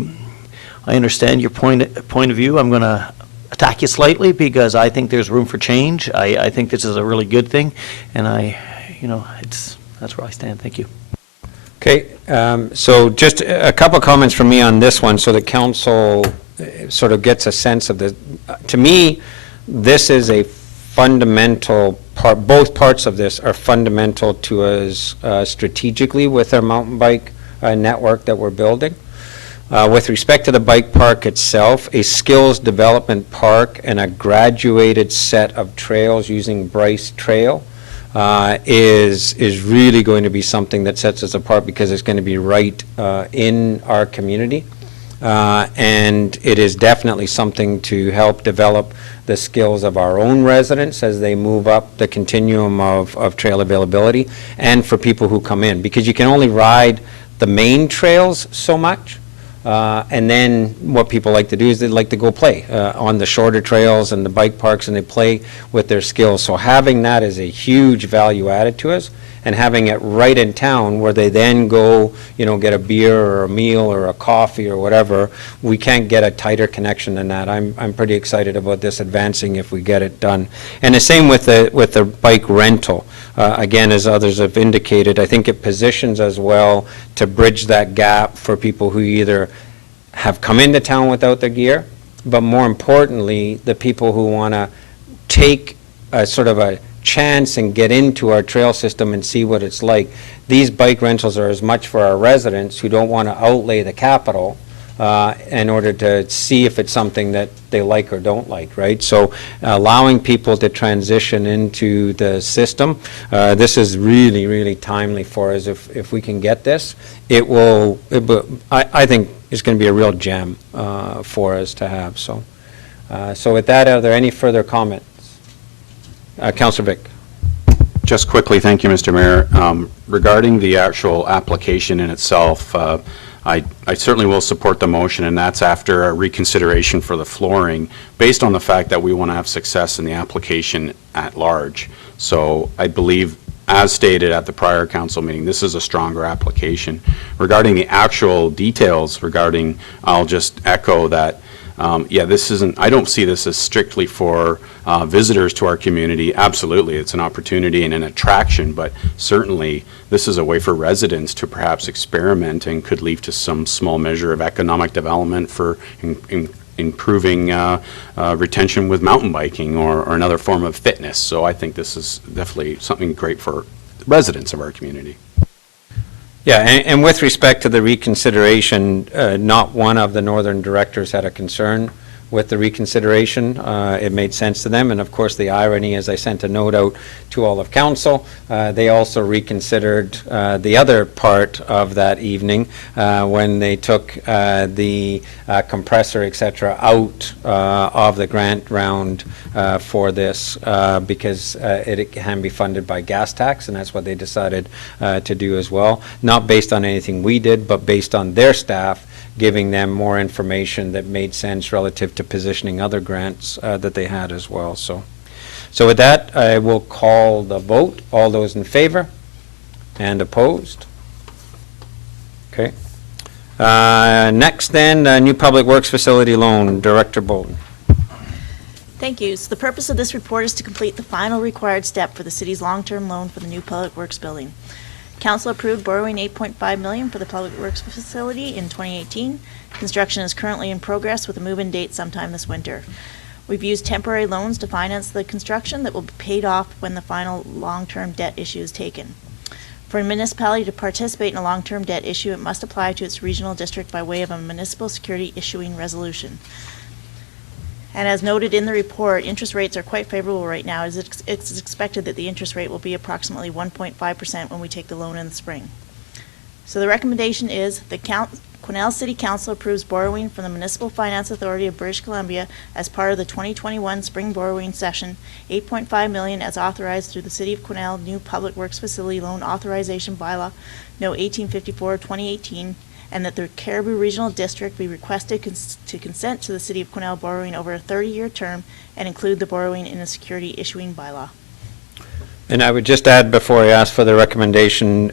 understand your point of view. I'm going to attack you slightly because I think there's room for change. I think this is a really good thing, and that's where I stand. Thank you. Okay, so just a couple comments from me on this one so the council sort of gets a sense of the, to me, this is a fundamental part, both parts of this are fundamental to us strategically with our mountain bike network that we're building. With respect to the bike park itself, a skills development park and a graduated set of trails using Bryce Trail is really going to be something that sets us apart because it's going to be right in our community. And it is definitely something to help develop the skills of our own residents as they move up the continuum of trail availability and for people who come in, because you can only ride the main trails so much. And then what people like to do is they like to go play on the shorter trails and the bike parks, and they play with their skills. So having that is a huge value added to us, and having it right in town where they then go, get a beer or a meal or a coffee or whatever, we can't get a tighter connection than that. I'm pretty excited about this advancing if we get it done. And the same with the bike rental. Again, as others have indicated, I think it positions us well to bridge that gap for people who either have come into town without their gear, but more importantly, the people who want to take a sort of a chance and get into our trail system and see what it's like. These bike rentals are as much for our residents who don't want to outlay the capital in order to see if it's something that they like or don't like, right? So allowing people to transition into the system, this is really, really timely for us. If we can get this, I think it's going to be a real gem for us to have. So with that, are there any further comments? Councillor Vic. Just quickly, thank you, Mr. Mayor. Regarding the actual application in itself, I certainly will support the motion, and that's after a reconsideration for the flooring, based on the fact that we want to have success in the application at large. So I believe, as stated at the prior council meeting, this is a stronger application. Regarding the actual details regarding, I'll just echo that, this isn't, I don't see this as strictly for visitors to our community. Absolutely, it's an opportunity and an attraction, but certainly this is a way for residents to perhaps experiment and could lead to some small measure of economic development for improving retention with mountain biking or another form of fitness. So I think this is definitely something great for residents of our community. Yeah, and with respect to the reconsideration, not one of the northern directors had a concern with the reconsideration. It made sense to them, and of course the irony is I sent a note out to all of council. They also reconsidered the other part of that evening when they took the compressor, etc., out of the grant round for this because it can be funded by gas tax, and that's what they decided to do as well. Not based on anything we did, but based on their staff giving them more information that made sense relative to positioning other grants that they had as well. So with that, I will call the vote. All those in favor and opposed? Okay. Next then, new public works facility loan, Director Bolton. Thank you. So the purpose of this report is to complete the final required step for the city's long-term loan for the new public works building. Council approved borrowing $8.5 million for the public works facility in 2018. Construction is currently in progress with a move-in date sometime this winter. We've used temporary loans to finance the construction that will be paid off when the final long-term debt issue is taken. For a municipality to participate in a long-term debt issue, it must apply to its regional district by way of a municipal security issuing resolution. And as noted in the report, interest rates are quite favorable right now. It's expected that the interest rate will be approximately 1.5% when we take the loan in the spring. So the recommendation is the Quesnel City Council approves borrowing from the Municipal Finance Authority of British Columbia as part of the 2021 spring borrowing session, $8.5 million as authorized through the City of Quesnel New Public Works Facility Loan Authorization Bylaw, No. 1854-2018, and that the Cariboo Regional District be requested to consent to the City of Quesnel borrowing over a 30-year term and include the borrowing in a security issuing bylaw. And I would just add before I ask for the recommendation,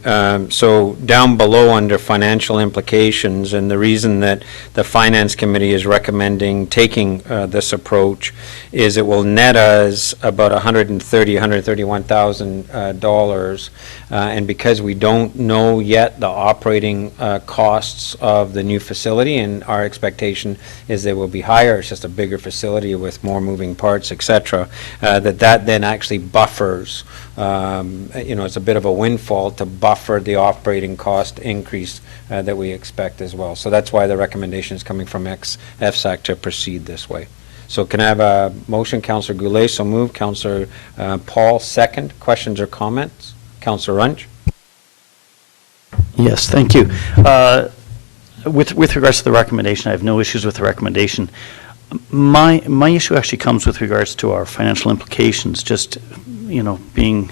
so down below under financial implications, and the reason that the Finance Committee is recommending taking this approach is it will net us about $131,000, and because we don't know yet the operating costs of the new facility, and our expectation is they will be higher, it's just a bigger facility with more moving parts, et cetera, that then actually buffers. It's a bit of a windfall to buffer the operating cost increase that we expect as well. So that's why the recommendation is coming from FSAC to proceed this way. So can I have a motion? Councillor Goulet, so moved. Councillor Paul, second. Questions or comments? Councillor Runge? Yes, thank you. With regards to the recommendation, I have no issues with the recommendation. My issue actually comes with regards to our financial implications, just, being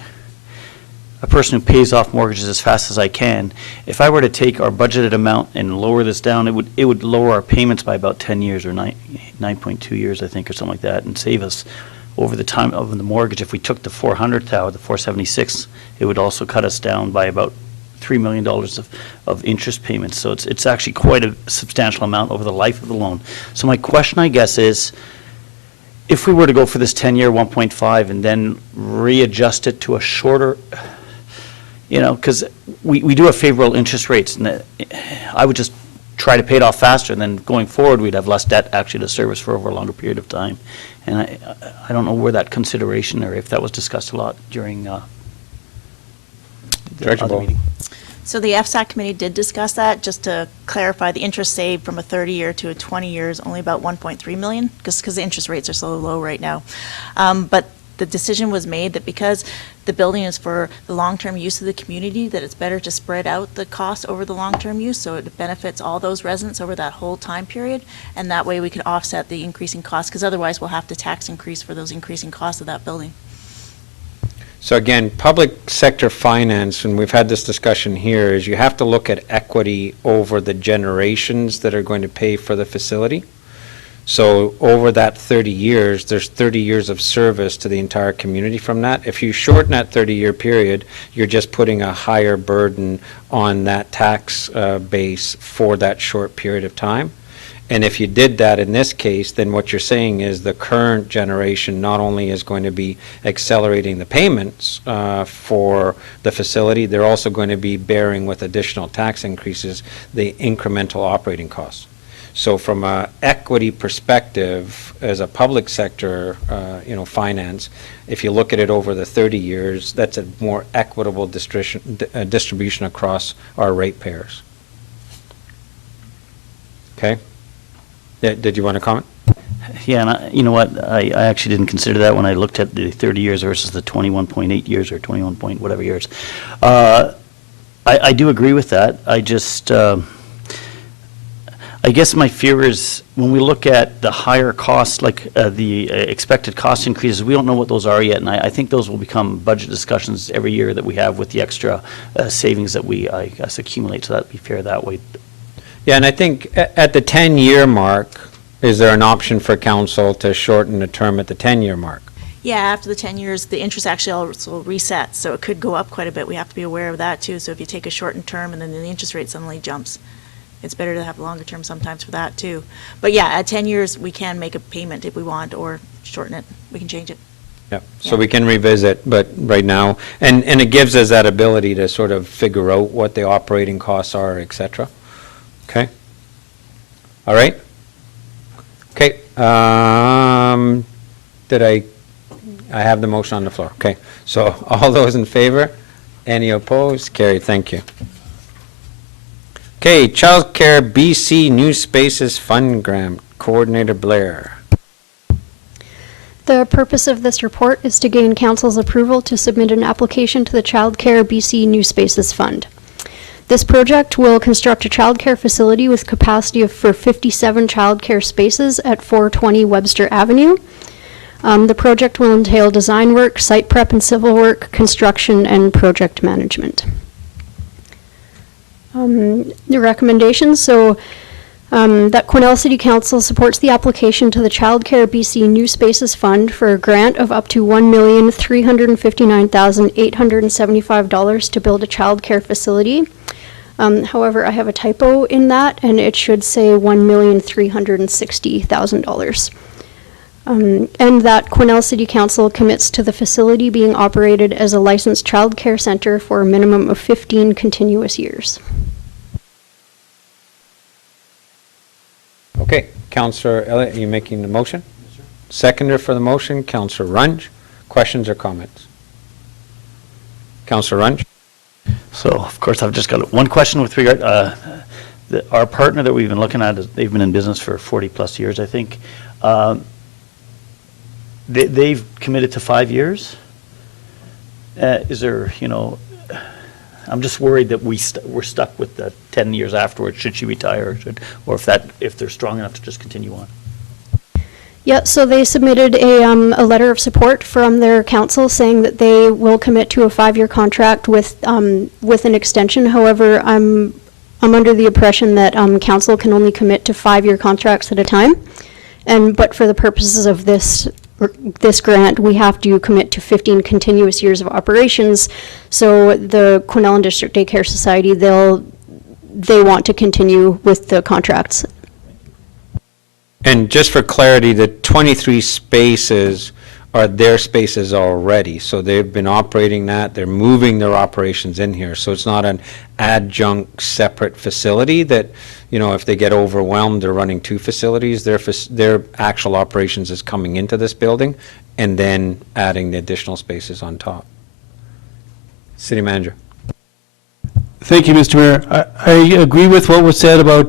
a person who pays off mortgages as fast as I can. If I were to take our budgeted amount and lower this down, it would lower our payments by about 10 years or 9.2 years, I think, or something like that, and save us over the time of the mortgage. If we took the 400,000, the 476, it would also cut us down by about $3 million of interest payments. So it's actually quite a substantial amount over the life of the loan. So my question, I guess, is if we were to go for this 10-year 1.5 and then readjust it to a shorter, because we do have favorable interest rates, and I would just try to pay it off faster, and then going forward, we'd have less debt actually to service for over a longer period of time. And I don't know where that consideration, or if that was discussed a lot during the other meeting. So the FSAC committee did discuss that. Just to clarify, the interest saved from a 30-year to a 20-year is only about $1.3 million, because the interest rates are so low right now. But the decision was made that because the building is for the long-term use of the community, that it's better to spread out the cost over the long-term use, so it benefits all those residents over that whole time period, and that way we can offset the increasing costs, because otherwise we'll have to tax increase for those increasing costs of that building. So again, public sector finance, and we've had this discussion here, is you have to look at equity over the generations that are going to pay for the facility. So over that 30 years, there's 30 years of service to the entire community from that. If you shorten that 30-year period, you're just putting a higher burden on that tax base for that short period of time. And if you did that in this case, then what you're saying is the current generation not only is going to be accelerating the payments for the facility, they're also going to be bearing with additional tax increases the incremental operating costs. So from an equity perspective, as a public sector, finance, if you look at it over the 30 years, that's a more equitable distribution across our ratepayers. Okay? Did you want to comment? Yeah, and you know what? I actually didn't consider that when I looked at the 30 years versus the 21.8 years or 21 point whatever years. I do agree with that. I just, I guess my fear is when we look at the higher costs, like the expected cost increases, we don't know what those are yet, and I think those will become budget discussions every year that we have with the extra savings that we, I guess, accumulate, so that would be fair that way. Yeah, and I think at the 10-year mark, is there an option for council to shorten the term at the 10-year mark? Yeah, after the 10 years, the interest actually also resets, so it could go up quite a bit. We have to be aware of that too. So if you take a shortened term and then the interest rate suddenly jumps, it's better to have a longer term sometimes for that too. But yeah, at 10 years, we can make a payment if we want, or shorten it. We can change it. Yeah, so we can revisit, but right now, and it gives us that ability to sort of figure out what the operating costs are, et cetera. Okay? All right? Okay. Did I have the motion on the floor? Okay. So all those in favor? Any opposed? Carried. Thank you. Okay, Childcare BC New Spaces Fund Grant, Coordinator Blair. The purpose of this report is to gain council's approval to submit an application to the Childcare BC New Spaces Fund. This project will construct a childcare facility with capacity for 57 childcare spaces at 420 Webster Avenue. The project will entail design work, site prep and civil work, construction, and project management. The recommendations, so that Quesnel City Council supports the application to the Childcare BC New Spaces Fund for a grant of up to $1,359,875 to build a childcare facility. However, I have a typo in that, and it should say $1,360,000. And that Quesnel City Council commits to the facility being operated as a licensed childcare center for a minimum of 15 continuous years. Okay, Councillor Elliott, are you making the motion? Yes, sir. Seconder for the motion, Councillor Runge. Questions or comments? Councillor Runge? So, of course, I've just got one question with regard, our partner that we've been looking at, they've been in business for 40-plus years, I think. They've committed to 5 years. Is there, I'm just worried that we're stuck with the 10 years afterwards, should she retire, or if they're strong enough to just continue on. Yeah, so they submitted a letter of support from their council saying that they will commit to a 5-year contract with an extension. However, I'm under the impression that council can only commit to 5-year contracts at a time. But for the purposes of this grant, we have to commit to 15 continuous years of operations. So the Quesnel and District Daycare Society, they want to continue with the contracts. And just for clarity, the 23 spaces are their spaces already. So they've been operating that, they're moving their operations in here. So it's not an adjunct separate facility that, if they get overwhelmed, they're running 2 facilities. Their actual operations is coming into this building and then adding the additional spaces on top. City Manager. Thank you, Mr. Mayor. I agree with what was said about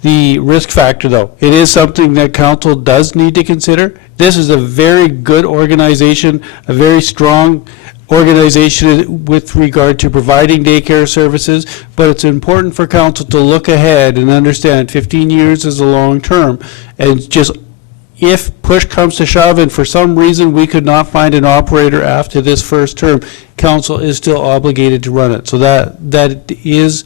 the risk factor, though. It is something that council does need to consider. This is a very good organization, a very strong organization with regard to providing daycare services, but it's important for council to look ahead and understand 15 years is a long term. And just, if push comes to shove and for some reason we could not find an operator after this first term, council is still obligated to run it. So that is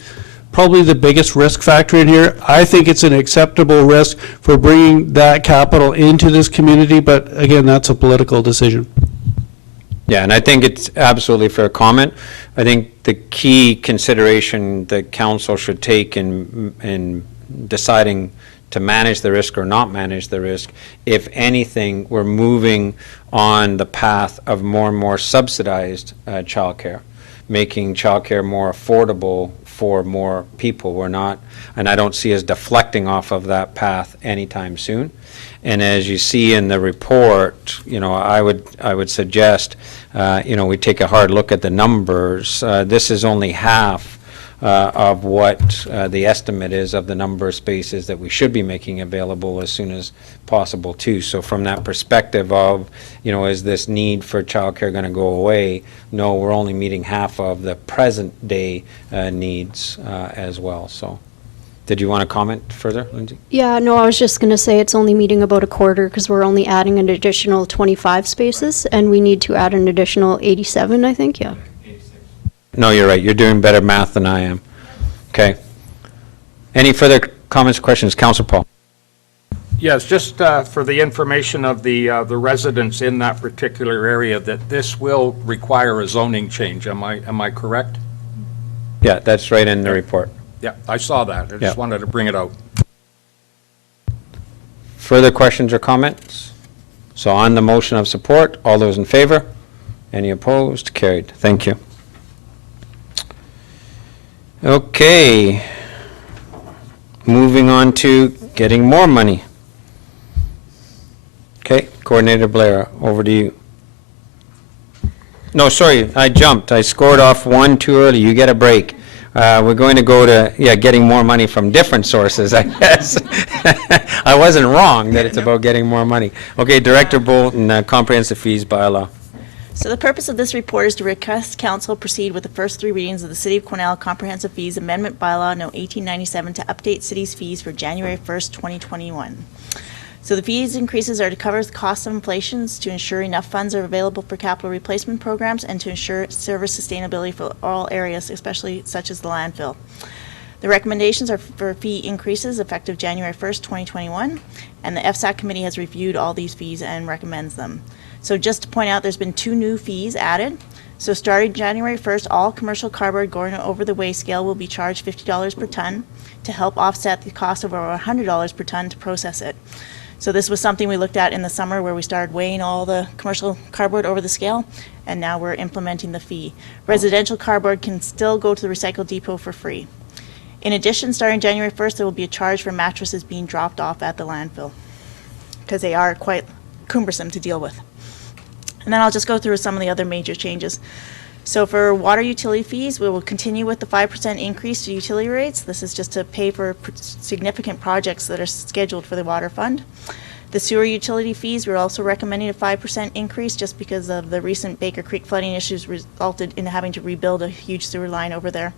probably the biggest risk factor in here. I think it's an acceptable risk for bringing that capital into this community, but again, that's a political decision. Yeah, and I think it's absolutely fair comment. I think the key consideration that council should take in deciding to manage the risk or not manage the risk, if anything, we're moving on the path of more and more subsidized childcare, making childcare more affordable for more people. We're not, and I don't see us deflecting off of that path anytime soon. And as you see in the report, I would suggest, we take a hard look at the numbers. This is only half of what the estimate is of the number of spaces that we should be making available as soon as possible too. So from that perspective of, is this need for childcare going to go away? No, we're only meeting half of the present day needs as well. So did you want to comment further, Lindsay? Yeah, no, I was just going to say it's only meeting about a quarter because we're only adding an additional 25 spaces and we need to add an additional 87, I think, yeah. No, you're right. You're doing better math than I am. Okay. Any further comments or questions? Councillor Paul. Yes, just for the information of the residents in that particular area, that this will require a zoning change. Am I correct? Yeah, that's right in the report. Yeah, I saw that. I just wanted to bring it out. Further questions or comments? So on the motion of support, all those in favor? Any opposed? Carried. Thank you. Okay. Moving on to getting more money. Okay, Coordinator Blair, over to you. No, sorry, I jumped. I scored off one too early. You get a break. We're going to go to, getting more money from different sources, I guess. I wasn't wrong that it's about getting more money. Okay, Director Bolton, Comprehensive Fees Bylaw. So the purpose of this report is to request council proceed with the first 3 readings of the City of Quesnel Comprehensive Fees Amendment Bylaw No. 1897 to update city's fees for January 1st, 2021. So the fees increases are to cover the cost of inflations, to ensure enough funds are available for capital replacement programs, and to ensure service sustainability for all areas, especially such as the landfill. The recommendations are for fee increases effective January 1st, 2021, and the FSAC committee has reviewed all these fees and recommends them. So just to point out, there's been 2 new fees added. So starting January 1st, all commercial cardboard going over the weigh scale will be charged $50 per ton to help offset the cost of over $100 per ton to process it. So this was something we looked at in the summer where we started weighing all the commercial cardboard over the scale, and now we're implementing the fee. Residential cardboard can still go to the recycle depot for free. In addition, starting January 1st, there will be a charge for mattresses being dropped off at the landfill because they are quite cumbersome to deal with. And then I'll just go through some of the other major changes. So for water utility fees, we will continue with the 5% increase to utility rates. This is just to pay for significant projects that are scheduled for the water fund. The sewer utility fees, we're also recommending a 5% increase just because of the recent Baker Creek flooding issues resulted in having to rebuild a huge sewer line over there.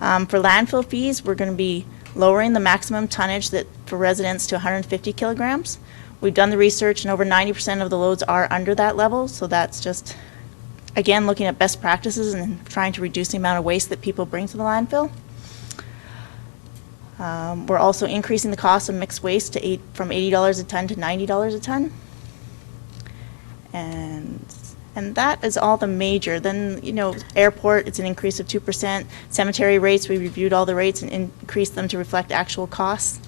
For landfill fees, we're going to be lowering the maximum tonnage that for residents to 150 kilograms. We've done the research and over 90% of the loads are under that level, so that's just, again, looking at best practices and trying to reduce the amount of waste that people bring to the landfill. We're also increasing the cost of mixed waste to from $80 a ton to $90 a ton. And that is all the major. Then, you know, airport, it's an increase of 2%. Cemetery rates, we reviewed all the rates and increased them to reflect actual costs.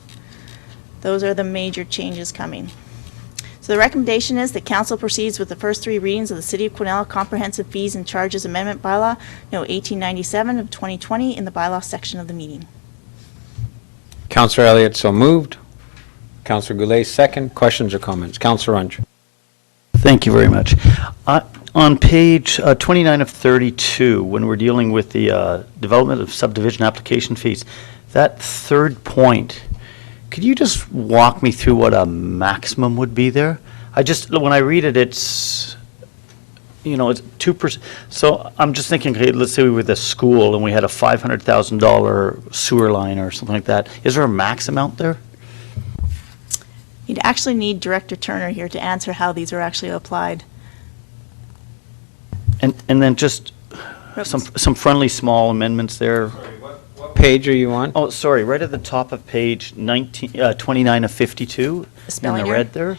Those are the major changes coming. So the recommendation is that council proceeds with the first 3 readings of the City of Quesnel Comprehensive Fees and Charges Amendment Bylaw, No. 1897 of 2020 in the bylaw section of the meeting. Councillor Elliott, so moved. Councillor Goulet, second. Questions or comments? Councillor Runge. Thank you very much. On page 29 of 32, when we're dealing with the development of subdivision application fees, that third point, could you just walk me through what a maximum would be there? When I read it, it's, you know, it's 2%. So I'm just thinking, okay, let's say we were the school and we had a $500,000 sewer line or something like that. Is there a max amount there? You'd actually need Director Turner here to answer how these are actually applied. And then just some friendly small amendments there. What page are you on? Oh, sorry, right at the top of page 29 of 52, in the red there.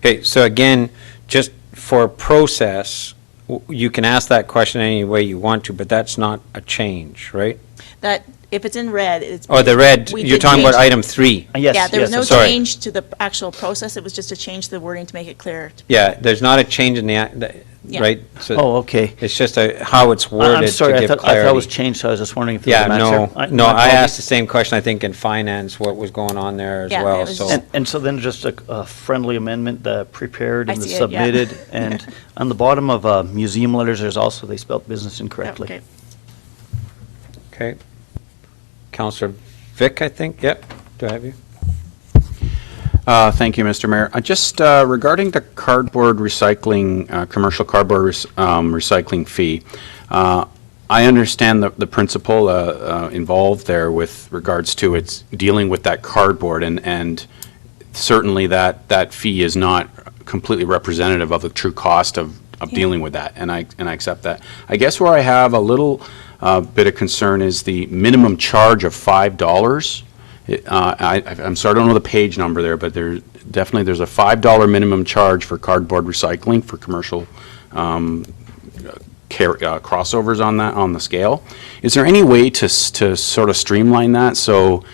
Okay, so again, just for process, you can ask that question any way you want to, but that's not a change, right? That, if it's in red, it's. Oh, the red, we you're did talking about change- item 3. Yes, Yeah, there was no yes, sorry. change to the actual process, it was just a change to the wording to make it clearer. Yeah, there's not a change in Yeah. right? So Oh, okay. it's just how it's worded I'm to sorry, I give thought it was clarity. changed, so I was just wondering if there was Yeah, a match there. no, My I apologies. asked the same question, I think, in finance, what was going on there as Yeah, well, it was so. just- And so then just a friendly amendment, the prepared I and the see it, yeah. submitted. And on the bottom of museum letters, there's also, they spelled business incorrectly. Okay. Okay. Councillor Vic, I think, yep, do I have you? Thank you, Mr. Mayor. Just regarding the cardboard recycling, commercial cardboard recycling fee, I understand the principle involved there with regards to its dealing with that cardboard, and certainly that fee is not completely representative of the true cost of dealing with that, and I accept that. I guess where I have a little bit of concern is the minimum charge of $5. I'm sorry, I don't know the page number there, but there's a $5 minimum charge for cardboard recycling for commercial crossovers on the scale. Is there any way to sort of streamline that? So,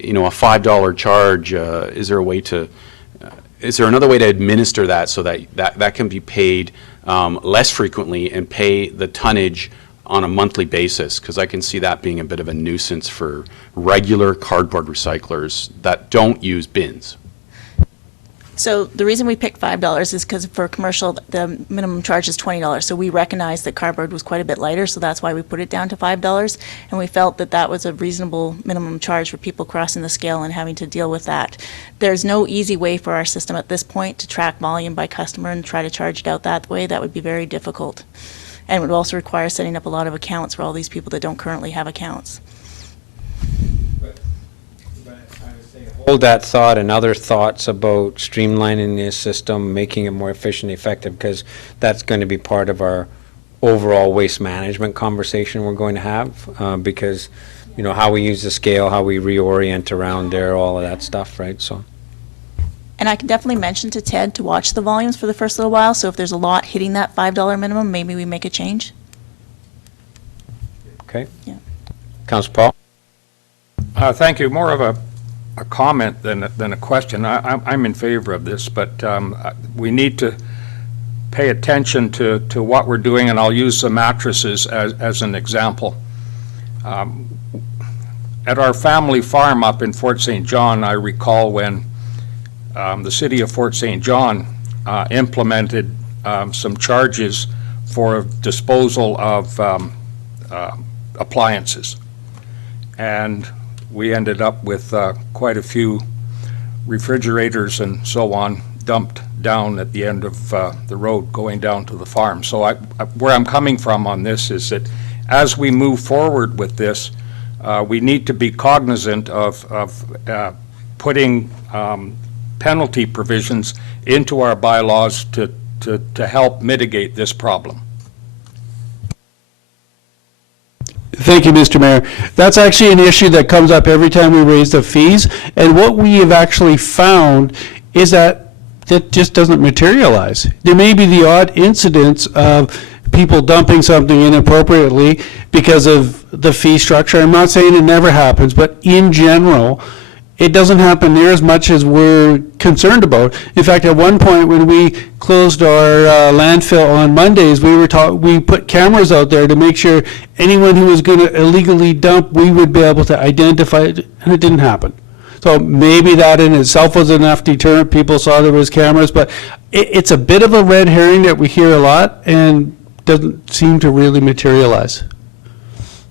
you know, a $5 charge, is there another way to administer that so that can be paid less frequently and pay the tonnage on a monthly basis? Because I can see that being a bit of a nuisance for regular cardboard recyclers that don't use bins. So the reason we picked $5 is because for commercial, the minimum charge is $20. So we recognized that cardboard was quite a bit lighter, so that's why we put it down to $5. And we felt that that was a reasonable minimum charge for people crossing the scale and having to deal with that. There's no easy way for our system at this point to track volume by customer and try to charge it out that way. That would be very difficult. And it would also require setting up a lot of accounts for all these people that don't currently have accounts. But I would say hold that thought and other thoughts about streamlining the system, making it more efficient, effective, because that's going to be part of our overall waste management conversation we're going to have, because, you know, how we use the scale, how we reorient around there, all of that stuff, right? So. And I can definitely mention to Ted to watch the volumes for the first little while, so if there's a lot hitting that $5 minimum, maybe we make a change. Okay. Yeah. Councillor Paul? Thank you. More of a comment than a question. I'm in favor of this, but we need to pay attention to what we're doing, and I'll use the mattresses as an example. At our family farm up in Fort St. John, I recall when the city of Fort St. John implemented some charges for disposal of appliances. And we ended up with quite a few refrigerators and so on dumped down at the end of the road going down to the farm. So where I'm coming from on this is that as we move forward with this, we need to be cognizant of putting penalty provisions into our bylaws to help mitigate this problem. Thank you, Mr. Mayor. That's actually an issue that comes up every time we raise the fees, and what we have actually found is that just doesn't materialize. There may be the odd incidents of people dumping something inappropriately because of the fee structure. I'm not saying it never happens, but in general, it doesn't happen near as much as we're concerned about. In fact, at one point when we closed our landfill on Mondays, we put cameras out there to make sure anyone who was going to illegally dump, we would be able to identify it, and it didn't happen. So maybe that in itself was enough deterrent. People saw there was cameras, but it's a bit of a red herring that we hear a lot and doesn't seem to really materialize.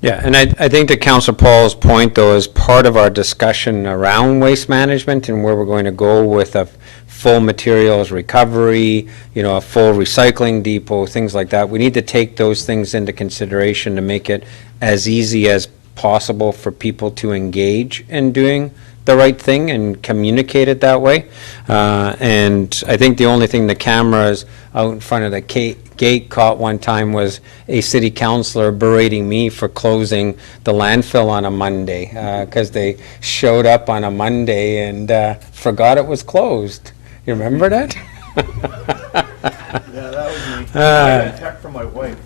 Yeah, and I think to Councillor Paul's point, though, is part of our discussion around waste management and where we're going to go with a full materials recovery, you know, a full recycling depot, things like that. We need to take those things into consideration to make it as easy as possible for people to engage in doing the right thing and communicate it that way. And I think the only thing the cameras out in front of the gate caught one time was a city councillor berating me for closing the landfill on a Monday, because they showed up on a Monday and forgot it was closed. You remember that? Yeah, that was me. I got a text from my wife.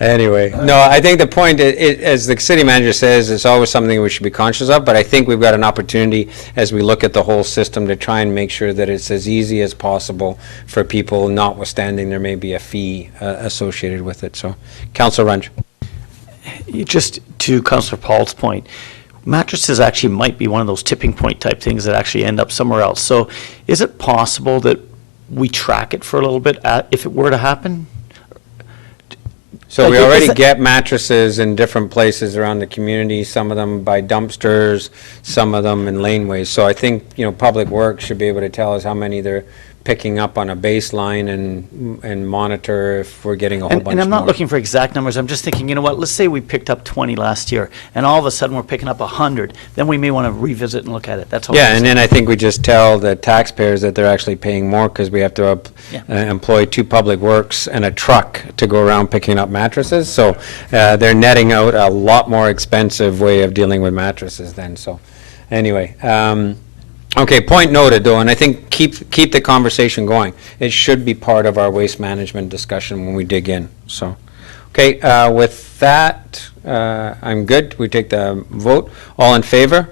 Anyway, no, I think the point, as the city manager says, it's always something we should be conscious of, but I think we've got an opportunity as we look at the whole system to try and make sure that it's as easy as possible for people, notwithstanding there may be a fee associated with it. So, Councillor Runge. Just to Councillor Paul's point, mattresses actually might be one of those tipping point type things that actually end up somewhere else. So is it possible that we track it for a little bit if it were to happen? So Like, we is already that- get mattresses in different places around the community, some of them by dumpsters, some of them in laneways. So I think, you know, Public Works should be able to tell us how many they're picking up on a baseline and monitor if we're getting a whole bunch more. And I'm not looking for exact numbers, I'm just thinking, you know what, let's say we picked up 20 last year, and all of a sudden we're picking up 100, then we may want to revisit and look at it, that's all. Yeah, and then I think we just tell the taxpayers that they're actually paying more because we have to employ 2 Public Works and a truck to go around picking up mattresses. So they're netting out a lot more expensive way of dealing with mattresses then. So anyway, okay, point noted, though, and I think keep the conversation going. It should be part of our waste management discussion when we dig in. So, okay, with that, I'm good. We take the vote. All in favor?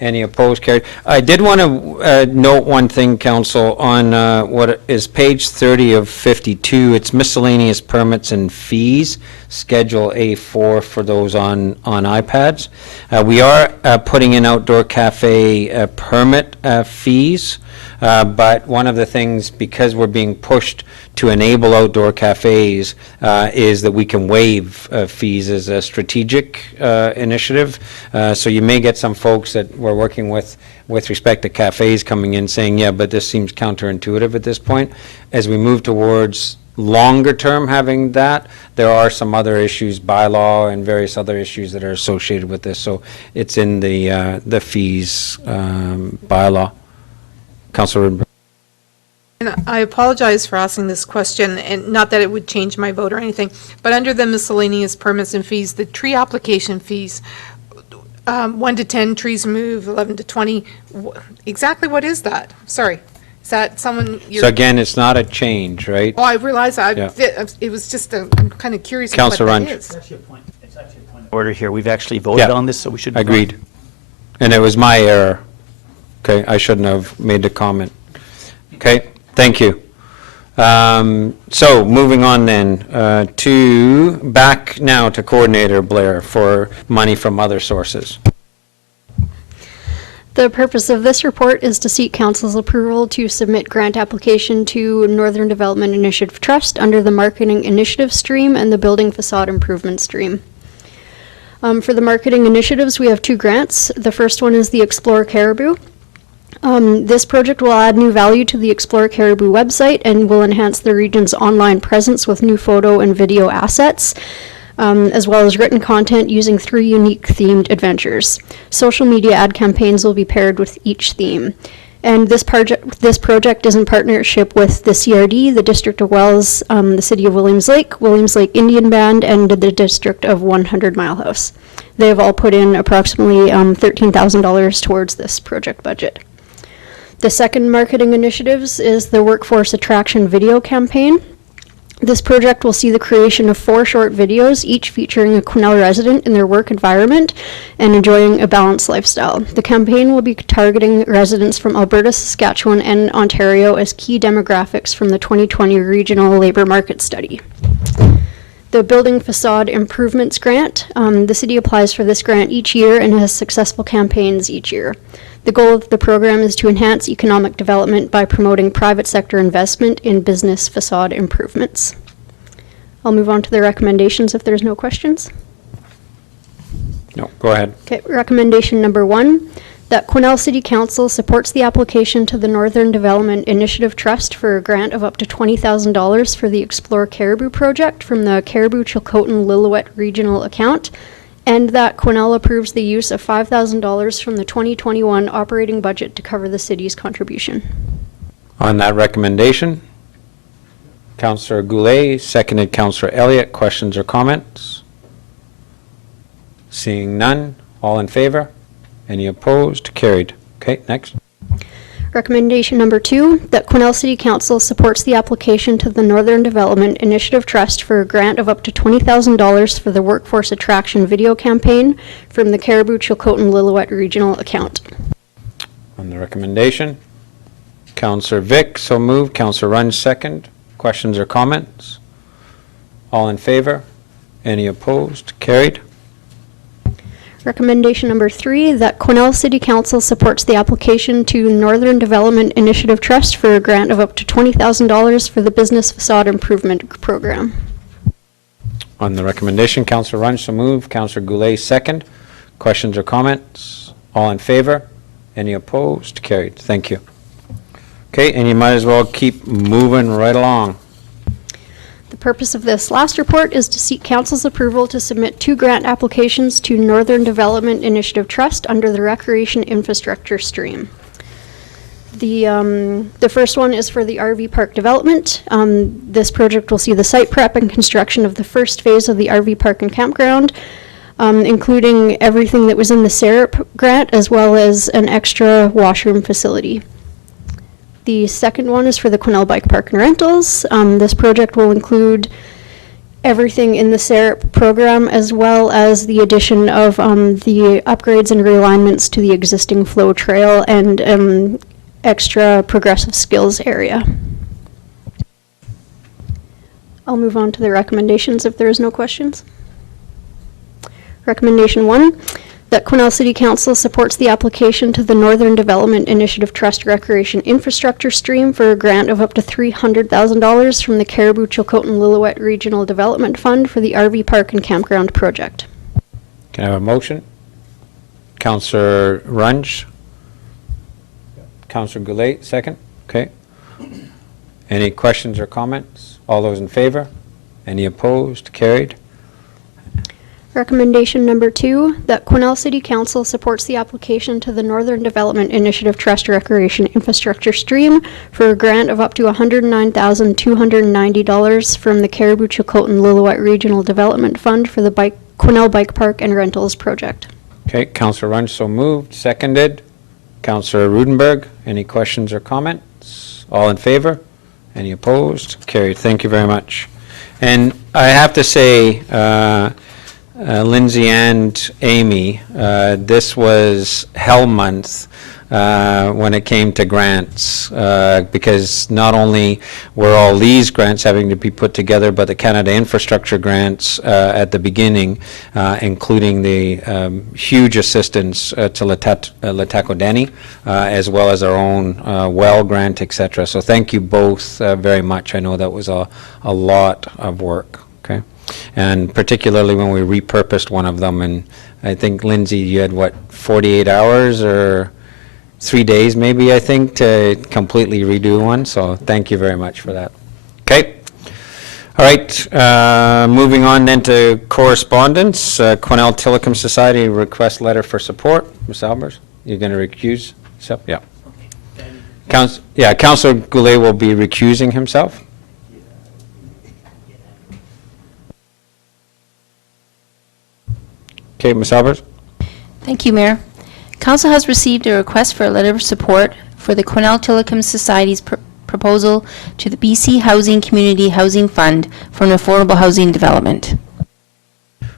Any opposed? Carried. I did want to note one thing, Council, on what is page 30 of 52. It's miscellaneous permits and fees, Schedule A4 for those on iPads. We are putting in outdoor cafe permit fees, but one of the things, because we're being pushed to enable outdoor cafes, is that we can waive fees as a strategic initiative. So you may get some folks that we're working with respect to cafes coming in saying, yeah, but this seems counterintuitive at this point. As we move towards longer term having that. There are some other issues, bylaw and various other issues that are associated with this, so it's in the fees bylaw. Councillor. And I apologize for asking this question, and not that it would change my vote or anything, but under the miscellaneous permits and fees, the tree application fees, 1 to 10 trees removed, 11 to 20, exactly what is that? Sorry. Is that someone? So again, it's not a change, right? Oh, I realize that. Yeah. It was just I'm kind of curious what Councillor that Runge. is. It's actually a point of order here. We've actually voted Yeah. on this, so we should. Agreed. And it was my error. Okay, I shouldn't have made the comment. Okay, thank you. So moving on then, back now to Coordinator Blair for money from other sources. The purpose of this report is to seek council's approval to submit grant application to Northern Development Initiative Trust under the Marketing Initiative stream and the Building Facade Improvement stream. For the marketing initiatives, we have 2 grants. The first one is the Explore Cariboo. This project will add new value to the Explore Cariboo website and will enhance the region's online presence with new photo and video assets, as well as written content using 3 unique themed adventures. Social media ad campaigns will be paired with each theme. And this project is in partnership with the CRD, the District of Wells, the City of Williams Lake Indian Band, and the District of 100 Mile House. They have all put in approximately $13,000 towards this project budget. The second marketing initiatives is the Workforce Attraction Video Campaign. This project will see the creation of 4 short videos, each featuring a Quesnel resident in their work environment and enjoying a balanced lifestyle. The campaign will be targeting residents from Alberta, Saskatchewan, and Ontario as key demographics from the 2020 Regional Labour Market Study. The Building Facade Improvements Grant. The city applies for this grant each year and has successful campaigns each year. The goal of the program is to enhance economic development by promoting private sector investment in business facade improvements. I'll move on to the recommendations if there's no questions. No, go ahead. Okay, recommendation number 1, that Quesnel City Council supports the application to the Northern Development Initiative Trust for a grant of up to $20,000 for the Explore Cariboo project from the Cariboo Chilcotin Lillooet Regional Account, and that Quesnel approves the use of $5,000 from the 2021 operating budget to cover the city's contribution. On that recommendation, Councillor Goulet, seconded Councillor Elliott. Questions or comments? Seeing none, all in favor? Any opposed? Carried. Okay, next. Recommendation number 2, that Quesnel City Council supports the application to the Northern Development Initiative Trust for a grant of up to $20,000 for the Workforce Attraction Video Campaign from the Cariboo Chilcotin Lillooet Regional Account. On the recommendation, Councillor Vic, so moved. Councillor Runge, second. Questions or comments? All in favor? Any opposed? Carried. Recommendation number 3, that Quesnel City Council supports the application to Northern Development Initiative Trust for a grant of up to $20,000 for the Business Facade Improvement Program. On the recommendation, Councillor Runge, so moved. Councillor Goulet, second. Questions or comments? All in favor? Any opposed? Carried. Thank you. Okay, and you might as well keep moving right along. The purpose of this last report is to seek council's approval to submit 2 grant applications to Northern Development Initiative Trust under the Recreation Infrastructure stream. The first one is for the RV park development. This project will see the site prep and construction of the first phase of the RV park and campground, including everything that was in the SAREP grant, as well as an extra washroom facility. The second one is for the Quesnel Bike Park and Rentals. This project will include everything in the SAREP program, as well as the addition of the upgrades and realignments to the existing flow trail and extra progressive skills area. I'll move on to the recommendations if there is no questions. Recommendation 1, that Quesnel City Council supports the application to the Northern Development Initiative Trust Recreation Infrastructure Stream for a grant of up to $300,000 from the Cariboo Chilcotin Lillooet Regional Development Fund for the RV Park and Campground project. Can I have a motion? Councillor Runge? Councillor Goulet, second. Okay. Any questions or comments? All those in favor? Any opposed? Carried. Recommendation number 2, that Quesnel City Council supports the application to the Northern Development Initiative Trust Recreation Infrastructure Stream for a grant of up to $109,290 from the Cariboo Chilcotin Lillooet Regional Development Fund for the Quesnel Bike Park and Rentals Project. Okay, Councillor Runge so moved, seconded. Councillor Rudenberg, any questions or comments? All in favor? Any opposed? Carried. Thank you very much. And I have to say, Lindsay and Amy, this was hell month when it came to grants, because not only were all these grants having to be put together, but the Canada infrastructure grants at the beginning, including the huge assistance to LHTAKO DENE, as well as our own well grant, etc. So thank you both very much. I know that was a lot of work. Okay. And particularly when we repurposed one of them, and I think, Lindsay, you had, what, 48 hours or 3 days maybe, I think, to completely redo one, so thank you very much for that. Okay. All right, moving on then to correspondence. Quesnel Tillicum Society request letter for support. Ms. Albers, you're going to recuse yourself? Yeah. Councillor Goulet will be recusing himself. Okay, Ms. Albers. Thank you, Mayor. Council has received a request for a letter of support for the Quesnel Tillicum Society's proposal to the BC Housing Community Housing Fund for an affordable housing development.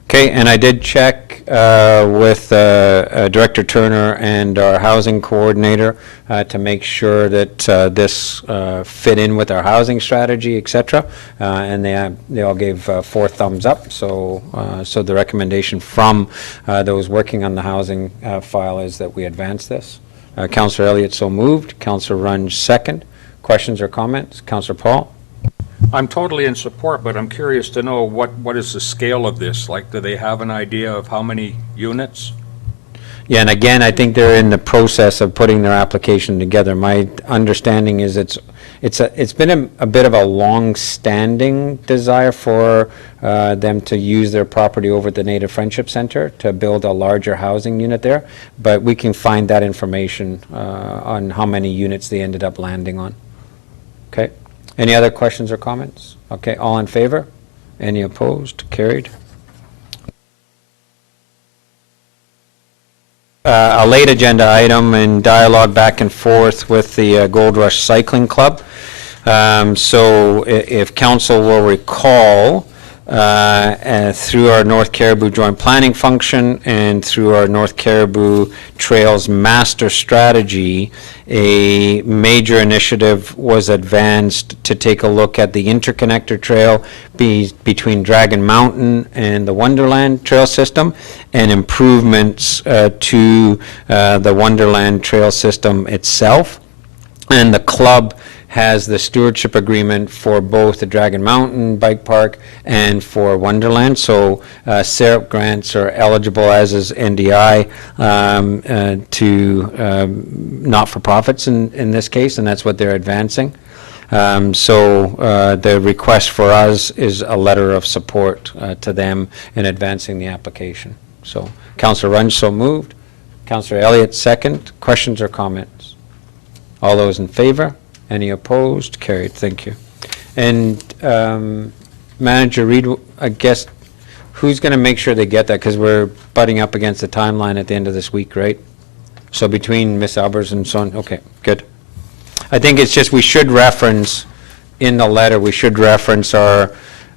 Okay, and I did check with Director Turner and our housing coordinator to make sure that this fit in with our housing strategy, et cetera, and they all gave 4 thumbs up. So so the recommendation from those working on the housing file is that we advance this. Councillor Elliott so moved. Councillor Runge second. Questions or comments? Councillor Paul? I'm totally in support, but I'm curious to know what is the scale of this? Like, do they have an idea of how many units? Yeah, and again, I think they're in the process of putting their application together. My understanding is it's been a bit of a long-standing desire for them to use their property over at the Native Friendship Center to build a larger housing unit there, but we can find that information on how many units they ended up landing on. Okay. Any other questions or comments? Okay, all in favor? Any opposed? Carried. A late agenda item and dialogue back and forth with the Gold Rush Cycling Club. So if council will recall, through our North Cariboo Joint Planning Function and through our North Cariboo Trails Master Strategy, a major initiative was advanced to take a look at the interconnector trail between Dragon Mountain and the Wonderland Trail System, and improvements to the Wonderland Trail System itself. And the club has the stewardship agreement for both the Dragon Mountain Bike Park and for Wonderland. So SAREP grants are eligible, as is NDI, to not-for-profits in this case, and that's what they're advancing. So the request for us is a letter of support to them in advancing the application. So Councillor Runge so moved. Councillor Elliott second. Questions or comments? All those in favor? Any opposed? Carried. Thank you. And Manager Reid, I guess, who's going to make sure they get that? Because we're butting up against the timeline at the end of this week, right? So between Ms. Albers and so on. Okay, good. I think it's just we should reference in the letter, we should reference our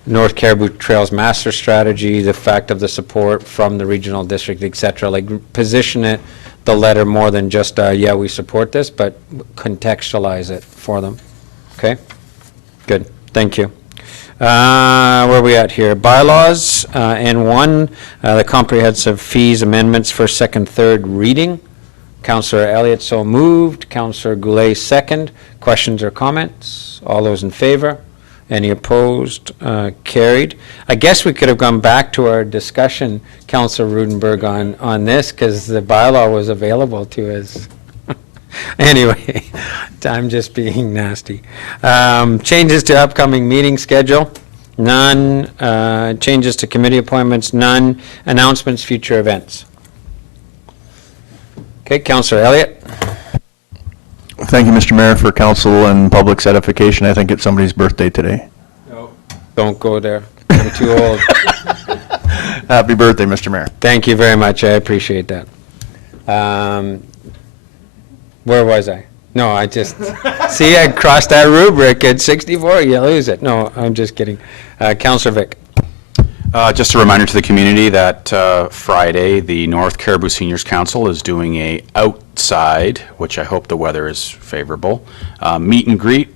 North Cariboo Trails Master Strategy, the fact of the support from the regional district, et cetera. Like, position it, the letter, more than just, yeah, we support this, but contextualize it for them. Okay? Good. Thank you. Where are we at here? Bylaws, N1, the comprehensive fees amendments for second, third reading. Councillor Elliott so moved. Councillor Goulet second. Questions or comments? All those in favor? Any opposed? Carried. I guess we could have gone back to our discussion, Councillor Rudenberg, on this, because the bylaw was available to us. Anyway, I'm just being nasty. Changes to upcoming meeting schedule, none. Changes to committee appointments, none. Announcements, future events. Okay, Councillor Elliott. Thank you, Mr. Mayor, for council and public's edification. I think it's somebody's birthday today. Don't go there. I'm too old. Happy birthday, Mr. Mayor. Thank you very much. I appreciate that. Where was I? No, I just, see, I crossed that rubric at 64, you lose it. No, I'm just kidding. Councillor Vic. Just a reminder to the community that Friday, the North Cariboo Seniors Council is doing a outside, which I hope the weather is favorable, meet and greet.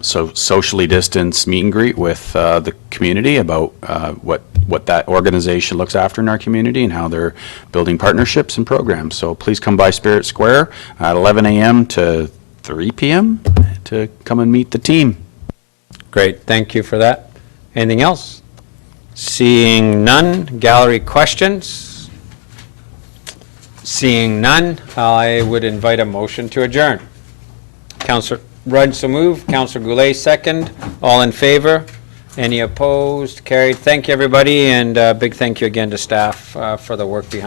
So socially distanced meet and greet with the community about what that organization looks after in our community and how they're building partnerships and programs. So please come by Spirit Square at 11 a.m. to 3 p.m. to come and meet the team. Great, thank you for that. Anything else? Seeing none, gallery questions? Seeing none, I would invite a motion to adjourn. Councillor Rudd, so moved. Councillor Goulet, second. All in favor? Any opposed? Carried. Thank you, everybody, and big thank you again to staff for the work behind